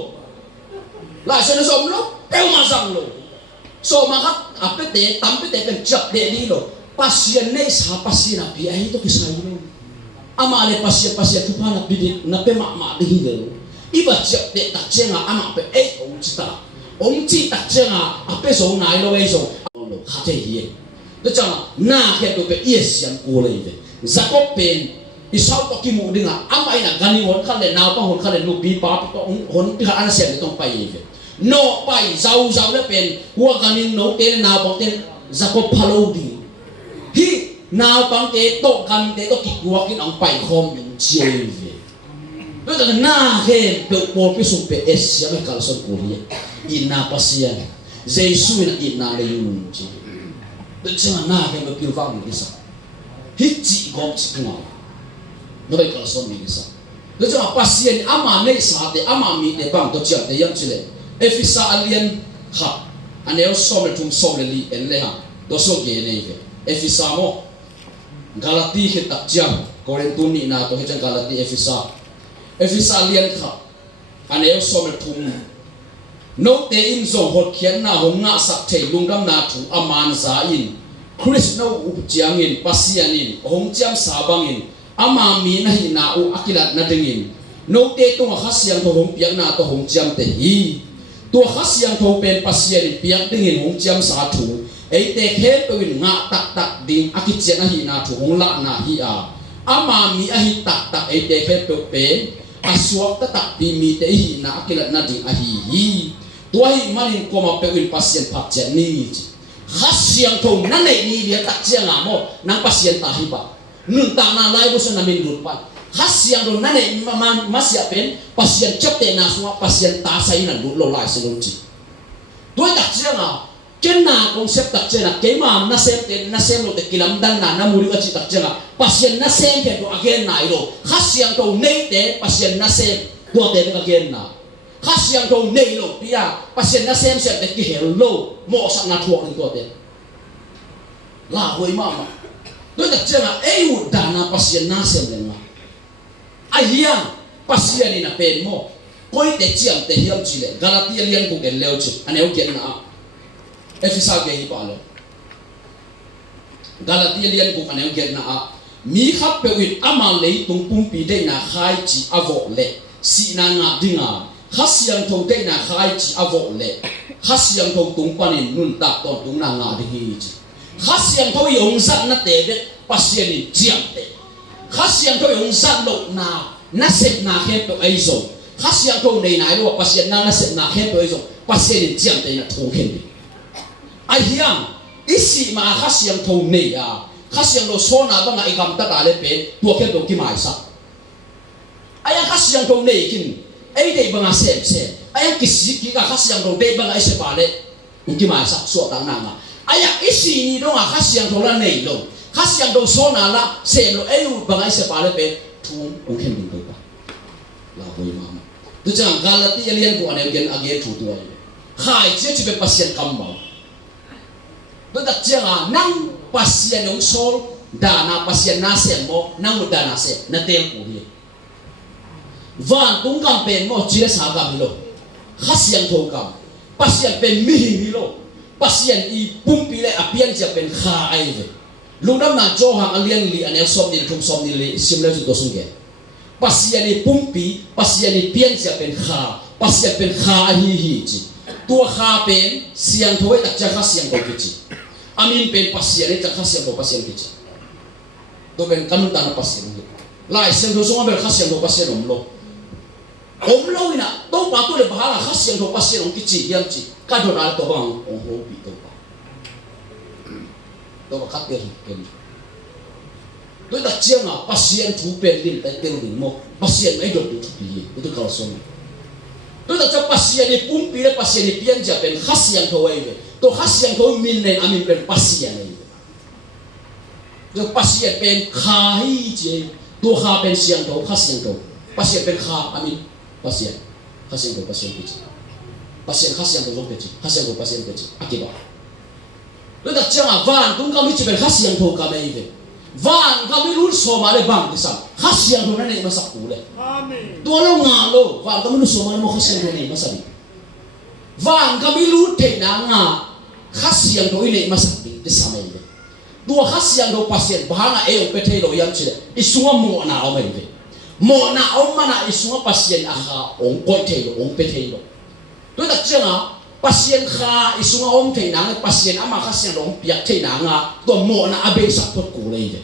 lại xem nó giống lúc kêu mà rằng rồi so mà khác à biết để tắm biết để cần chập để đi rồi pasien này sao pasien apa ya itu kisah itu ama ale pasien tu pana bidi na pe mak đi rồi iba chập để tak chenga ama pe ông chỉ tak chenga apa so nai lo ấy so lo khát thế gì đó chẳng là na cái tụi pe yes yang cô lấy vậy zakop pen isau to ki mu dinga ama ina gani hon khale naw pa hon khale lu bi pa to hon pi ana sen tong pai ve no pai zau le pen hua ganin no te naw pa ten zakop phalo di hi naw pa te to gan te to ki hua kin ang pai khom yung che ve do ta na he pe po pi su pe es ya me kal son ko ri ina pasian jesu ina le yun chi do changa na he me pi va ni sa hi chi gom chi ngao nó bây giờ son mình sao, nó cho pasien ama nei sa te ama mi te bang to chia te yam chile, efisa alien ha, anh em so me tum so le li en le ha, do so ge nei ve, efisa mo, Galati he tak chia, Korintu ni na to he chang Galati efisa alien ha, anh em so me tum, no te in zo hot khian na hong nga sak thei lungdam na thu aman za in, Chris no up chiang in pasien in, hong chiam sa bang in ama mi na hi na u akilat na dingin no te to khasiang tho hong piang na to hong chiam te hi to khasiang tho pen pasien piang dingin hong chiam sa thu ei te khe pe win nga tak ding akichet na hi na thu hong la na hi ama mi a hi tak ei te khe pe pen asuak tak pi mi te hi na akilat na ding a hi tua hi manin koma pe win pasien phak che ni khasiang thong na nei ni lia tak chiang amo nang pasien ta hi ba nun ta na lai bo na min lut pa khasiang do na nei ma sia pen pasien chap te na sunga pasien ta sai na lut lo lai se lo chi tua tak chiang a ken na concept tak chiang a ke ma na sem lo te kilam dan na muri ka chi tak chiang a pasien na sem ke do again na iro khasiang do nei te pasien na sem do te again na khasiang do nei lo pia pasien na sem te ki hel lo mo sak na thuak ni to te la hoi ma do tak chiang a eu dana pasien na sem le ma a hiang pasien ni na pen mo koi te chiang te hiam chi le Galatia lian ku ken leo chi aneu ken na Efisa ke hi pa lo Galatia lian ku aneu ken na mi khap pe wit ama le tung pum pi de na khai chi avo le si na nga dinga khasiang thong de na khai chi avo le khasiang thong tung panin nun tak ton tung na nga de hi chi khasiang tho yong sat na te de pasien ni chiang te khasiang tho yong sat lo na sep na khe pe ai zo khasiang tho nei nai lo pasien na sep na khe pe ai zo pasien ni chiang te na tho khen ni ai hiang isi ma khasiang tho nei khasiang lo so na ba nga igam ta ta le pe tua khen do ki mai sa aya khasiang tho nei kin ai dei ba nga sep aya kisi ki ka khasiang tho dei ba nga se pa le ki mai sa so ta na nga aya isi ni do nga khasiang tho la nei lo khasiang do so na la se lo ai u ba nga se pa le pe thu u khen din ko ba la hoi ma tu chang Galatia lian ko ane gen age thu tu ai khai che chi be pasien kam ba tu tak chang nang pasien ong sol da na pasien na se mo nang da na se na tem ku hi van tung kam pen mo chi le sa ga mi lo khasiang tho kam pasien pen mi hi lo pasien i pum pi le apian ja pen kha ai ve lungdam na jo hang alian li ane som ni thum som ni li sim le to sung ge pasien i pum pi pasien i pian ja pen kha pasien pen kha hi chi tua kha pen siang thoi tak cha kha siang ko chi amin pen pasien e tak kha siang ko pasien chi to ben kanun ta na pasien ni lai siang tho sung ber kha siang ko pasien om lo ina to pa to le ba kha siang ko pasien ong chi yam chi ka do na to bang ong ho pi to pa to ka ter ken tôi đặt chiang pasien thu pen din tai teu din mo pasien mai do tu pi tu ka som tôi đặt cho pasien ni pum pi le pasien ni pian ja pen khasiang tho ai ve to khasiang tho min nen amin pen pasien ai do pasien pen kha hi je to kha pen siang tho khasiang tho pasien pen kha amin pasien khasiang tho pasien pi pasien khasiang tho pe chi khasiang tho pasien pe chi akiba tôi đặt chiang van tung ka mi chi pen khasiang tho ka mai ve van kami lul soma le bang kisam khasiang do na nei masak kule amen do lo nga lo van kami lul soma mo khasiang do nei masari van kami lul te na nga khasiang do nei masak de samai de do khasiang do pasien bahanga e o pethe lo yam chile isunga mo na o mai de mo na o mana isunga pasien aha ong ko te lo ong pethe lo do ta chenga pasien kha isunga om te na pasien ama khasiang do pia te na nga do mo na abe sak pot ku le de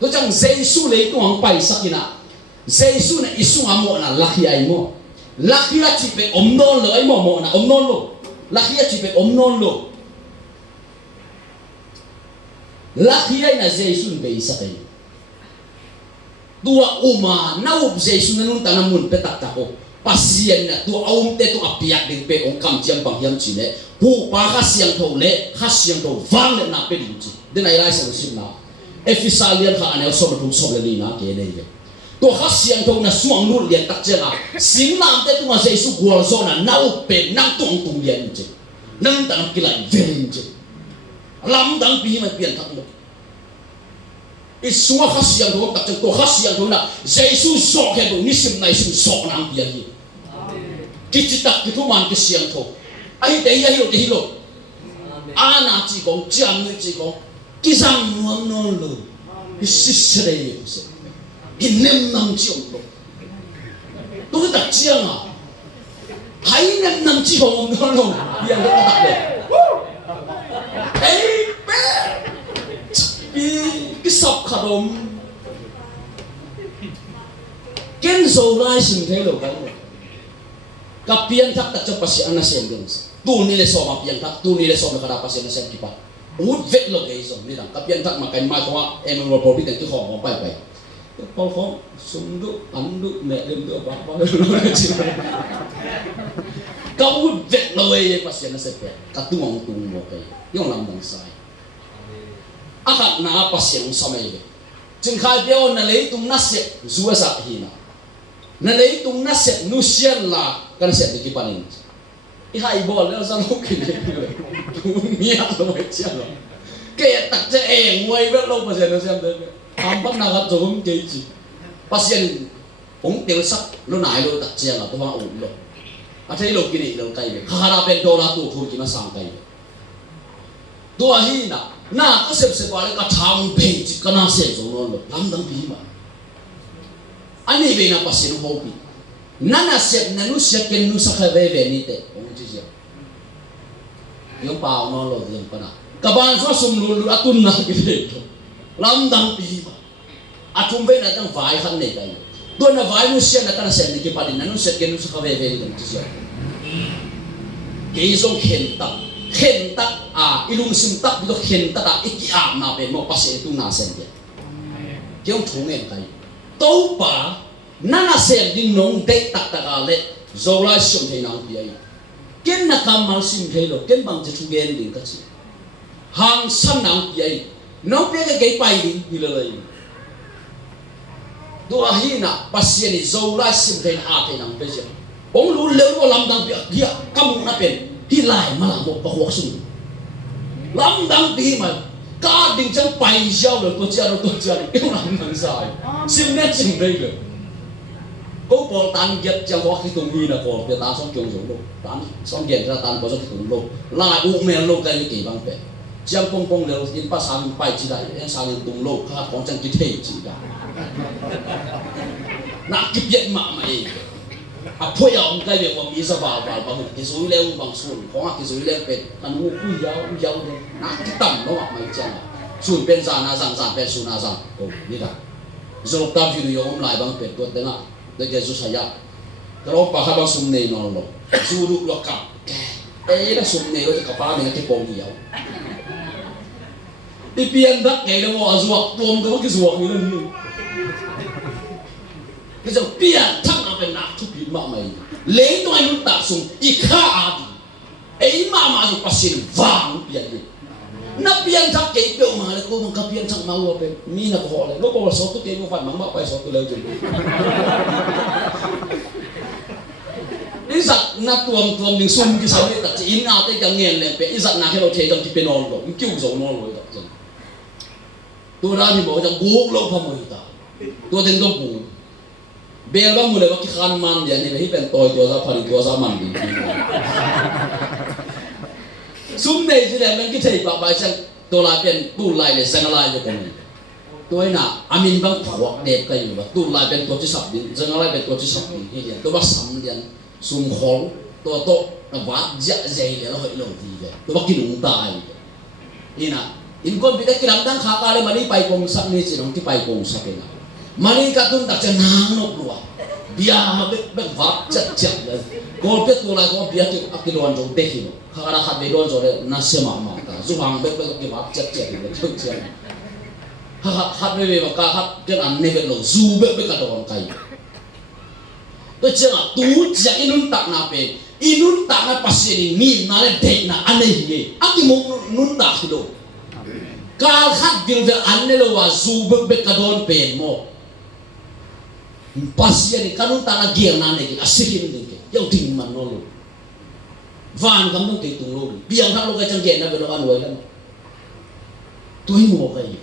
to chang Jesu le to ang pai sakina Jesu na isunga mo na lakhi ai mo lakhi a chi pe om non lo ai mo na om non lo lakhi a chi pe om non lo lakhi ai na Jesu be sakai dua uma na up Jesu na nun tanamun petak ta ko pasien na tu aum te tu apiak ding pe ong kam chiam bang hiam chi le pu pa kha siang tho le kha siang tho wang le na pe ding chi den ai lai sa sim na efisalian kha anel so thum so le ni na ke nei ve to kha siang tho na suang lu lian tak chenga sing nam te tu ma Jesu gol zo na na u pe nang tung tung lian chi nang tang ki lai ven chi lam dang pi ma pian thak lo isua kha siang tho tak chang to kha siang tho na Jesu so ke do ni sim nai sim so nang pi hi kichitak ki thu man ki siang tho ai te ya hi o te hi lo ana chi kong chiam ni chi kong ki sang nuam non lo ki sisre ye se ki nem nam chi ong lo to ta chiang hai nem nam chi ong non lo yang ta tak le ai pe cái sọc khả đốm kiến dầu lai xin thế lộ cái kapian tak tak cepat si anak sem dong tu ni le som apian tak tu ni le som kada pasien sem kipa ud vet lo ke som ni dang kapian tak makan ma ko em ro po bi ten tu khom pai pai pol khom sum du an du mẹ lem du ba ba ka ud vet lo e pasien sem pe ka tu ngong tu mo ke yong lam dang sai akat na pasien samai le chừng khai bio na lấy tung nát sệt zua sa hi na lấy tung nát sệt nu xiên là cái sệt đi kipanin i hai bol leo sang lúc kia tu miệng rồi chứ cái tắc chứ nguôi biết lâu mà nó xem được ham bắt nào gặp rồi cũng cái gì pasien cũng tiêu sắc nó nãy lo tắc chứ là tôi mang ổn rồi thấy lo kia lo cái gì khá là bên đó là tu thôi chỉ mà sang cái tua hi na có xem qua cái thằng bể chỉ có na xem rồi nó lắm đắng bí mà anh ấy về na pasien nó hobby na xem na nu xem cái nu sắc về về ní thế ông chỉ gì yung pao nó lo yung pana kaban sa sumlulu atun na cái lắm đắng bí mà atum về na tang vai khăn này cái tôi na vai nu xem na ta xem ní cái padin na nu xem cái nu sắc về về ní ông chỉ gì cái giống khen tak ilung sim tak bido khen tak iki na pe mo pase tu na sen dia kyong thungen kai to pa nana sen ding nong dei tak le zola sum thei nang pi ai ken na kam mal sim thei lo ken bang je thu gen ding ka chi hang san nang pi ai no pe ke gai pai ding hi le do hi na pasien ni zola sim thei thei nang pe je ong lu le lo lam dang pi dia kam na pen hi lại mà làm một bọc hoa sung lắm đắng tí mà cá đình chân bày giao được tôi chia được yêu làm thằng sai siêu nét chừng đây được cố bỏ tan giật chẳng có khi tung hi là có việc ta xong kiểu giống đâu tan xong hiện ra tan có xong tung đâu lại u mèo lâu cái kỳ bằng vẻ chẳng bông đều in pa san bày chỉ lại em san tung lâu khác còn chẳng cái thể chỉ cả nãy kịp nhận mà mày phơi ông cái việc mà mi sa vào bằng cái suối leo bằng suối có cái suối leo bên anh u giáo đấy nát cái tầm nó mặc mày chăng suối bên giàn na giàn bên suối na giàn như vậy rồi ta video ông lại bằng bên tôi tiếng để cái suối saya kalau pakai bằng suối này nó lo suối lúc lo cặp là suối này có cái ba mình cái bông nhiều đi biển đất ngày đó mà ruột tuôn cái ruột như thế cái giờ biển thằng nào bên nát chút biển mà mày lấy tôi anh ta sung ikha adi ấy mà dùng pasien vàng biển đi nắp biển thằng cái biểu mà lại cô mà biển thằng mau bên mi là họ lại lúc cô là số tôi kêu phải mắng bạo phải số tôi lấy rồi ý giật na tuồng mình sung cái sao đấy chỉ in nào tới cái nghề này ý giật na cái đầu thế trong cái bên non rồi kêu dầu non rồi thật tôi ra thì bảo rằng buộc lâu không người ta tôi tên tôi buộc bel bang mulai waktu kan man dia ni lehi pen toy tua sa pari tua sa man di sum nei je le ki thei ba ba sang to la pen tu lai le sang lai je kon toy na amin bang phok de kai ba tu lai pen to chi sap din sang lai pen to chi sap din hi to ba sam dian sum khong to na wa ja jai le lo hoi lo di je to ba ki nung tai ina in kon bi da ki lam dang kha ka le mani pai kong sak ni chi nong ki pai kong sak na mani katun tak cenang nok luar biar bet vap cek le golpet tu lai ko biar ki akiluan jong dehi no khara khat be don jore na sema ma ta zuhang bet ki vap cek le chuk cek khat be ka khat ken an ne be lo zu be ka don kai to chenga tu ja inun tak na pe inun tak na pasien ni na le de na ane hi aki mo nun tak do ka khat bil be an ne lo wa zu be ka don pen mo pasien ni kanun tanah giang nane ki asikin ni yang ting man lo van kam nong ke tung lo biang thak lo ka chang gen na be lo an wai lam toi mo kai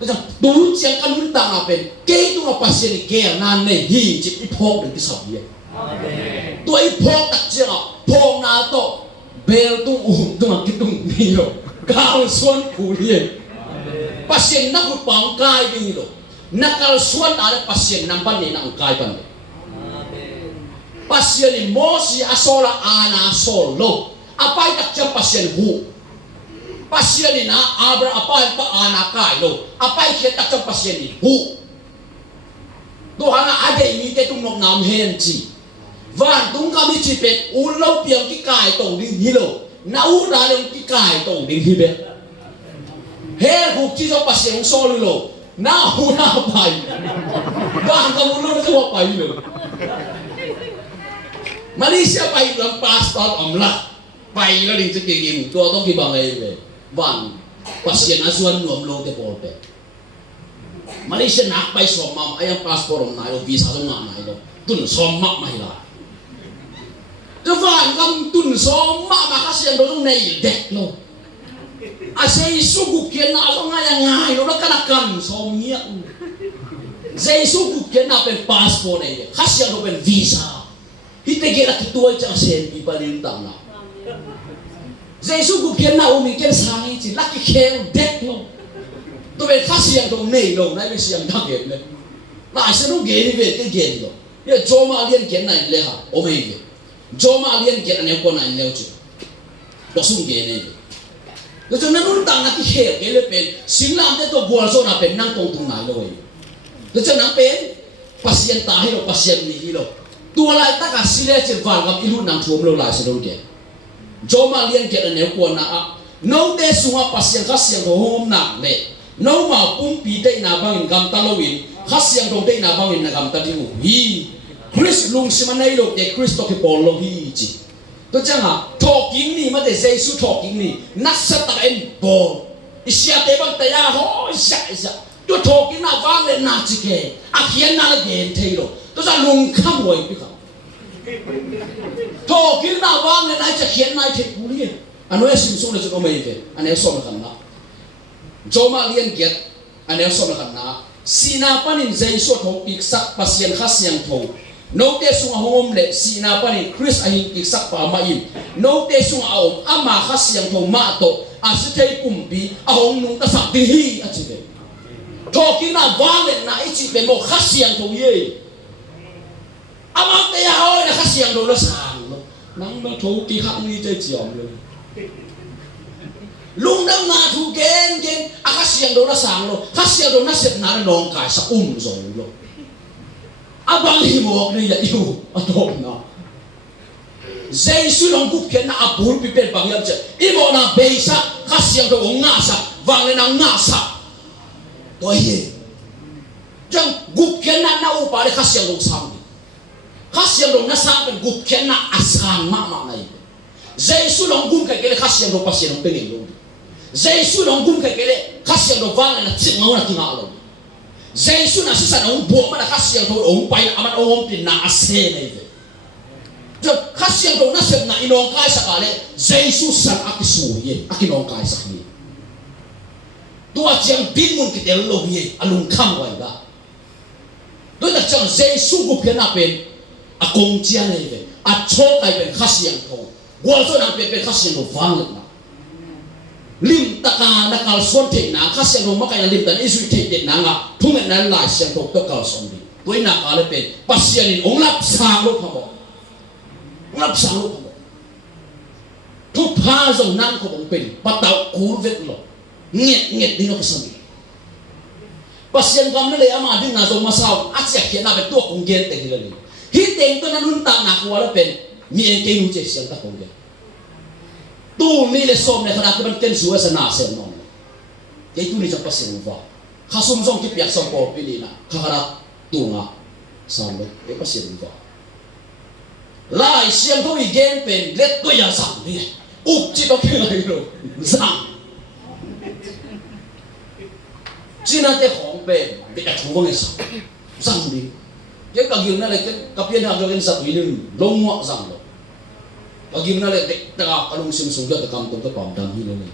ka chang tu chiang kanun tanah pen ke tu pasien ni giang nane hi chi ipok de ki sab ye amen toi phok tak chiang phok na to bel tung tung ki tung ni lo kal suan ku ye pasien na ku pang kai ni lo nakal suan ada pasien nampan ni nang kai pan pasien ni mosi asola ana solo apa tak jam pasien hu pasien ni na abra apa pa ana kai lo apa ke tak jam pasien ni hu do hanga ade ni te tung nok nam hen chi và tung cam đi chỉ biết u lâu piang cái cài tổ đi hilo na u đã lên cái cài tổ đi hi biết he hụt chỉ cho pasien so lilo na u na phải và kamu lu itu apa ini Malaysia pai dalam passport amlah pai la ding sekigim tua to ki bangai be van pasien asuan nuam lo te porte Malaysia nak pai somam ayam passport om nai lo visa lo nai lo tun sommak mai la ke van kam tun sommak ma kasian do nei dek lo asai sugu kian na lo ngai lo kana kan somnya Jesu ku kena pen passport ni, khasya lo pen visa. Hite kira ketua cang sen di palintang na. Jesu ku kena umi kena sangi ci laki keu dek lo. Tu pen khasya lo nei lo, nai pen siang dak le. Na ase lo geni pen ke geni lo. Ya joma alien kena le ha, omei ke. Joma alien kena ne ko na le chu. Dosung geni. Lo tu na nun tang na ki keu ke le pen singlam te to bual so na pen nang tong tung na lo. Lepas nang pen pasien tahi lo pasien ni lo. Tua lai tak asile cerval ngam ilu nang tuam lo lai sedol ke. Joma lian ke ane ko na a. No te sunga pasien khasiang do hom na le. No ma pum pi te na bangin gam talowin khasiang do te na bangin na gam tadiu. Hi Chris lung simanai lo te Kristo ke polo hi chi. To changa talking ni ma te Jesus talking ni nasa ta en bo. Isya te bang ta ya ho isya. Tôi thọ cái nào vang lên nào chỉ kể, khiến nào là ghen thấy rồi, tôi ra lùng khăm rồi biết không? Thọ cái nào vang lên này chỉ khiến này thì cú liền, anh nói xin số này cho nó mấy cái, anh ấy xong là khẩn na, cho mà liên kết, anh ấy xong là khẩn na, sina panin dây số thọ ik sắc pasien khas yang thọ, nô tê sung hom lệ sina panin Chris ahin ik sắc pa ma im, nô tê sung aom ama khas yang thọ ma to, asitay kumpi ahong nung tasak dihi at sige. Talking na vang lên na ichi be mo khasiang to ye amang te ya hoi na khasiang do lo sang lo nang ba thu ki khak ni chơi chiom lo lung dang na thu gen khasiang do lo sang lo khasiang do na sep na nong kai sa rồi lo abang hi mo ni ya yu atom na Jesu long gup ken na apur pi pen bang yam che imo na beisa khasiang do nga sa vang lên na nga sa tôi hiểu rằng gục kiến na na upa để khát siang dong sang đi khát siang dong na sang bên gục kiến na asang ma này Giêsu long gum cái khát siang dong pasien dong pengen dong Giêsu long gum cái khát siang dong vang na ching ngau na tinga lo Giêsu na sisa na umbo ma na khát siang dong ong pai na aman ong pin na ase này rồi khát siang dong na sep na inong kai sakale Giêsu san akisu ye akinong kai sakni tua chiang bin mun ki tel lo ye alung kham wai ba do ta chang Jesu gu phe na pen a kong chia nei ve a cho kai pen khasiang tho gol so na pen khasiang do wang na lim ta ka na kal son the na khasiang do ma kai na lim tan isu the de na nga thung na la siang tho to kal son di toi na ka le pen pasian in ong lap sang lo phamo ong lap sang lo phamo thu pha zong nang ko bong pen pa tau ku vet lo nghiệt đi nó có sao đi pasien kam le ama ding na zo masao achia khia na be to kong gen te hi le hi teng to na nun ta na ko la pen mi en ke nu che siang ta kong gen tu mi le som le khana ban ten su sa na sem non ke tu ni cha pasien va kha sum song ki piak som po pi ni na kha khara tu nga sam le ke pasien va lai siang to i gen pen let to ya sang ni up chi to ke lai lo sang chỉ là cái hỏng bền bị đặt thú vong sao rằng đi cái cả nhiều này cái cặp viên hàng cho cái sập ýนึง lông ngọ rằng rồi cả nhiều này cái ta cái lông sim sung cho cái cầm tôm cái bỏng đằng như này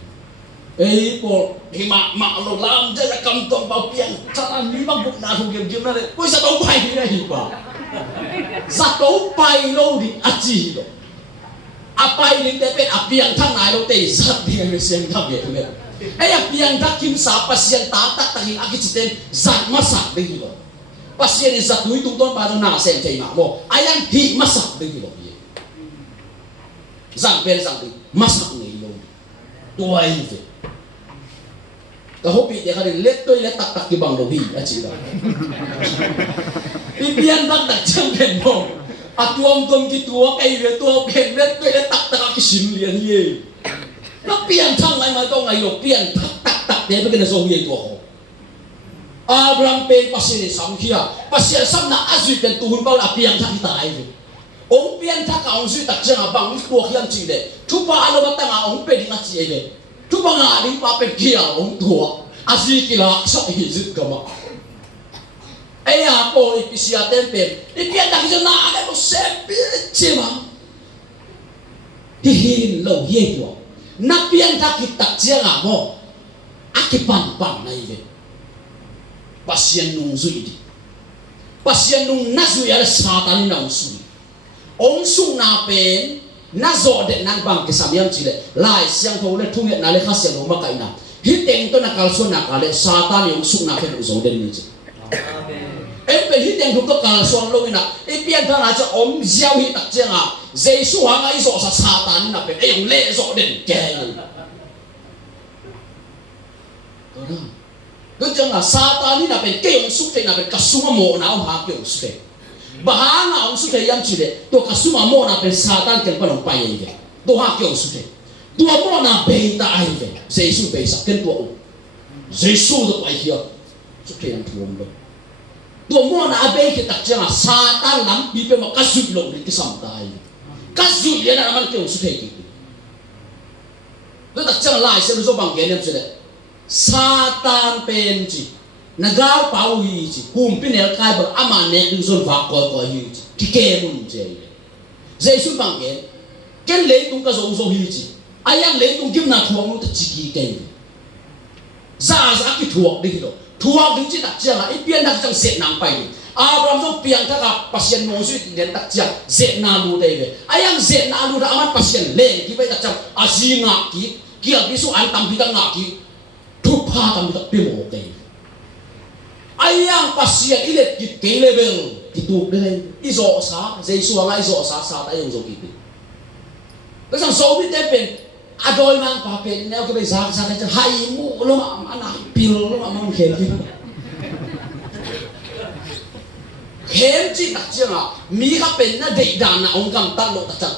ấy bộ thì mà lông làm cho cái cầm tôm bao tiền chắc là ní bằng bụng nào không nhiều này bây giờ đâu bay như này quá giặc đâu bay lâu thì ăn gì rồi bay đến đây bên biển thang này đâu tệ giặc thì người xem thằng vậy này ayah piang dak kim sa pasien tatak tanging akiciten zat masak begilo pasien zat tui tung ton baru na sen chai ma mo ayang hi masak begilo ye zang pen zang di masak ni lo tuai ve ka hopi dia kali let toi let tak ki bang lo hi achi da pian dak chang pen mo tuam cái tua cái về tua bền lên tôi đã tắc cái xin liền gì nó biến thăng ai mà tôi ngày lục biến tắc để cái này rồi gì tua Abraham pen pasien sam kia pasien sam na azui pen tuhun bao là biến thăng tai về ông biến thăng ông suy tắc chân bằng tua khiam chỉ để chú ba alo bắt tăng ông pen đi ngắt chỉ để chú ba ngà đi ba pen kia ông tua azui kila sok hizit kama ai à po ipisia tempen ipian dak jo na ada mo sepi cema hihin lo ye tua na pian dak kitak cia ngamo akipan pang na ive pasien nung zui di pasien nung na zui ada satan na usui ong sung na pen na zo de nang bang kesamiam chile lai siang tho le thung na le khasian no ma kai na hiteng to na kalso na kale satan yung sung na pen zo de ni em bị hít đèn thuộc các cả xoắn lôi nè, em biết thằng nào cho ốm gieo hít đặc trưng à, dây su hàng ấy rõ sa tan nè, bị em lệ rõ đền kề này, cứ chăng là sa tan nè, bị cái ông xuất thế nè, bị cả suma mồ nào hà cái ông xuất thế, bà hà nào ông xuất thế yam chỉ đấy, tôi cả suma mồ nè, bị sa tan cái phần ông bay vậy, tôi hà cái ông xuất thế, tôi mồ nè bị ta ai vậy, dây su bị sập cái tôi, dây su tôi bay kia, xuất thế anh thua rồi. Tua mua na abe kita cakap satan lampi pe mak kasut lo di kesamtai kasut dia nak amal kau sudah itu tu tak cakap lah saya bersama bang geni sudah satan penci nagal pau hiji kumpin el kai ber amane tu zon vakor hiji dikemun je Yesus bang geni ken le tung kasut hiji ayam le tung kim na tuang tu ciki kai za ki tuang di lo Tuang đứng trên đặc trưng là ít biến đặc trưng dệt nang bay Abraham trong piang thắc à pasien nông suy đến đặc trưng dệt na lu đây về ai yang dệt na lu đã amat pasien lên thì bây đặc trưng azi ngạc kí kia cái số anh tam kita ngạc kí thu pa tam kita pemo đây ai yang pasien ilet kí cái level kí tu đây izo sa Giêsu ngai izo sa tay izo kí cái thằng số biết tên bên Adoy mang papen neo ke bezak sana je hai mu lo ma anak pil lo ma mang khen pil khen chi tak chiang a mi ka pen na dei dan na ong kam ta lo ta chang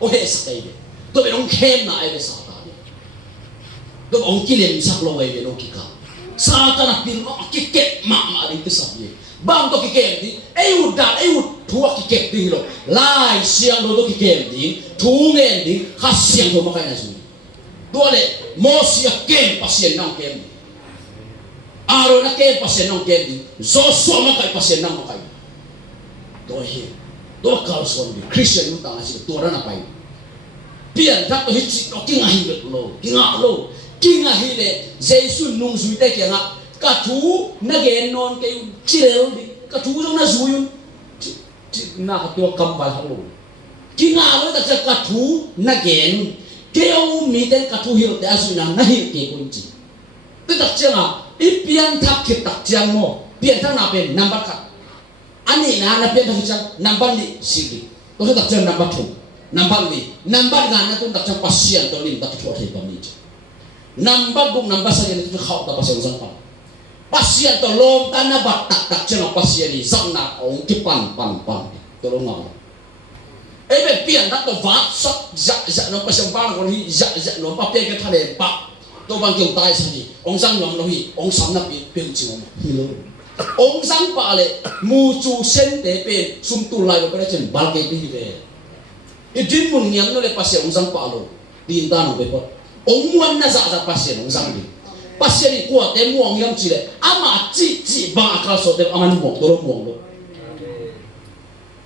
o he sa dei to be ong khen na ai sa ta to ong kilem sak lo ai lo ki ka sa ta na pil ma ki ket ma ri te sa ye bang to ki kem di ai u thua ki ket di lo lai siang lo to ki kem di thu ngen di khas siang to ma kai na su tua le Mosia kem pasien nang kem Aaron na kem pasien nang kem di Joshua ma kai pasien nang ma kai to he to Carlson di Christian nu tang asi to ra na pai pian thak to hi chi to kinga hi lo kinga hi le Jesu nung zui te kia nga ka thu na gen non ke chirel di ka thu jong na zui na ka to kam ba halo kinga lo ta ka thu na gen kêu mi tên cả thu hiệu để asuh nang nahi ke kunci. Tu tak cakap, ipian tak kita cakap mo, pian tak nape number kat. Ani na pian tak cakap number ni sini. Tu tak cakap number tu, number ni, number gana tu tak cakap pasien tu ni tak cakap hari kami. Number buk number saja ni tu kau tak pasien sampai. Pasien tu lom tanah bat tak cakap pasien ni sangat orang kipan pan tolong ngau. Ebe pian dat to vat sak ja no pasang bang kon hi ja no pa pe ke thale pa to bang kyong tai sa ni ong sang long no hi ong sam na pi pe chi mo hi lo ong sang pa le mu chu sen te pe sum tu lai lo ka chen bal ke di ve e din mun nyam no le pasien ong sang pa lo din ta no be po ong muan na za pasien ong sang di pasien ni ko te mu ong yam chi le ama chi ba ka so te aman mo to mo lo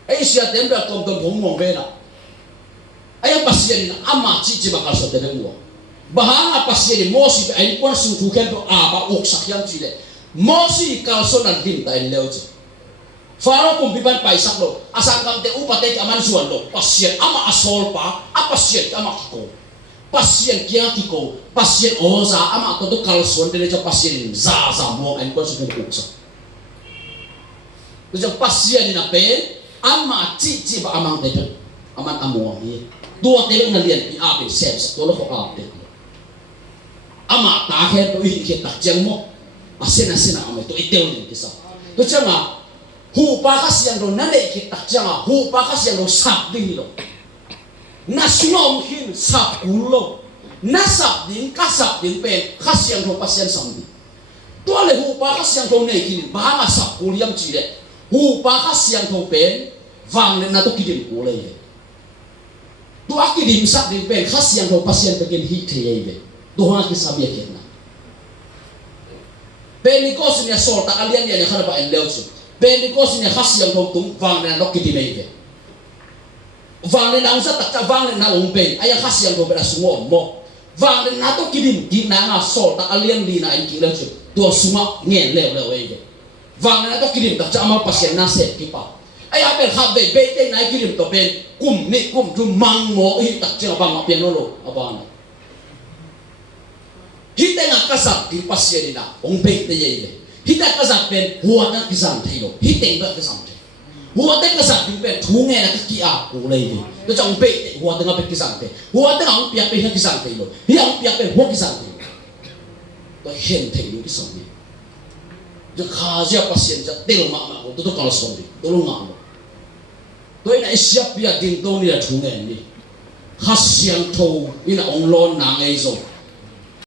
ai sia tembe tom phong mong ve na ai pasien ama chi bakal so te mo bahanga pasien mo si ai kon su thu ken to aba ok sakyam chi le mo si ka so nan din ta leo chi faro kum biban pai sak lo asang kam te upate aman suan lo pasien ama asol pa a pasien ama ko pasien kia kiko pasien oza ama to kal son de cho pasien za mo ai kon su ken ko sa就pasien na pe ama chi ba amang te aman amo ni dua te na lian pi a pe sense to lo ko a te ama ta he to i ke ta jang mo asena ama to i te ni kisa to changa hu pa ka siang ro na le ki tak changa hu pa ka siang ro sap ding lo na sunom hin sap ulo na sap ding ka sap ding pen ka siang ro pasien sam di to le hu pa ka siang ro nei kin ba ma sap ku liam chi le hu pa ka siang ro pen vang le na to ki din ku le to a ki dim sap ding pen ka siang ro pasien pe kin hi the ye ve to ha ki sam ye ken na Pentecost ni sol ta alian ni khana ba en leo chu Pentecost ni khas yang thong tung wang na nok ki nei ve wang le nang sa tak cha wang le na ong pe aya khas yang thong ba sungo mo wang le na to ki dim ki na nga sol ta alian li na in ki leo chu to suma ngen leo leo ve wang le na to ki dim tak cha ma pasien na se ki pa aya pe khap ve be te na ki dim to pen kum ni kum tu mang mo hi tak cha bang ma pian lo abana hita nga kasak di pasien ina ong pe te ye hita kasak pen huwa ta kisam thei lo hita ba kisam thei huwa ta kasak di pen thu nge na ki a ku le vi to chong pe te huwa ta nga pe kisam thei huwa ta ang pia pe ha kisam thei lo hi ang pia pe huwa kisam thei to hen thei lo kisam ni jo kha ja pasien ja tel ma ma ko to ka lo som di to lo nga lo to ina sia pia ding to ni la thu nge ni khasiang tho ina ong lon na ngai zo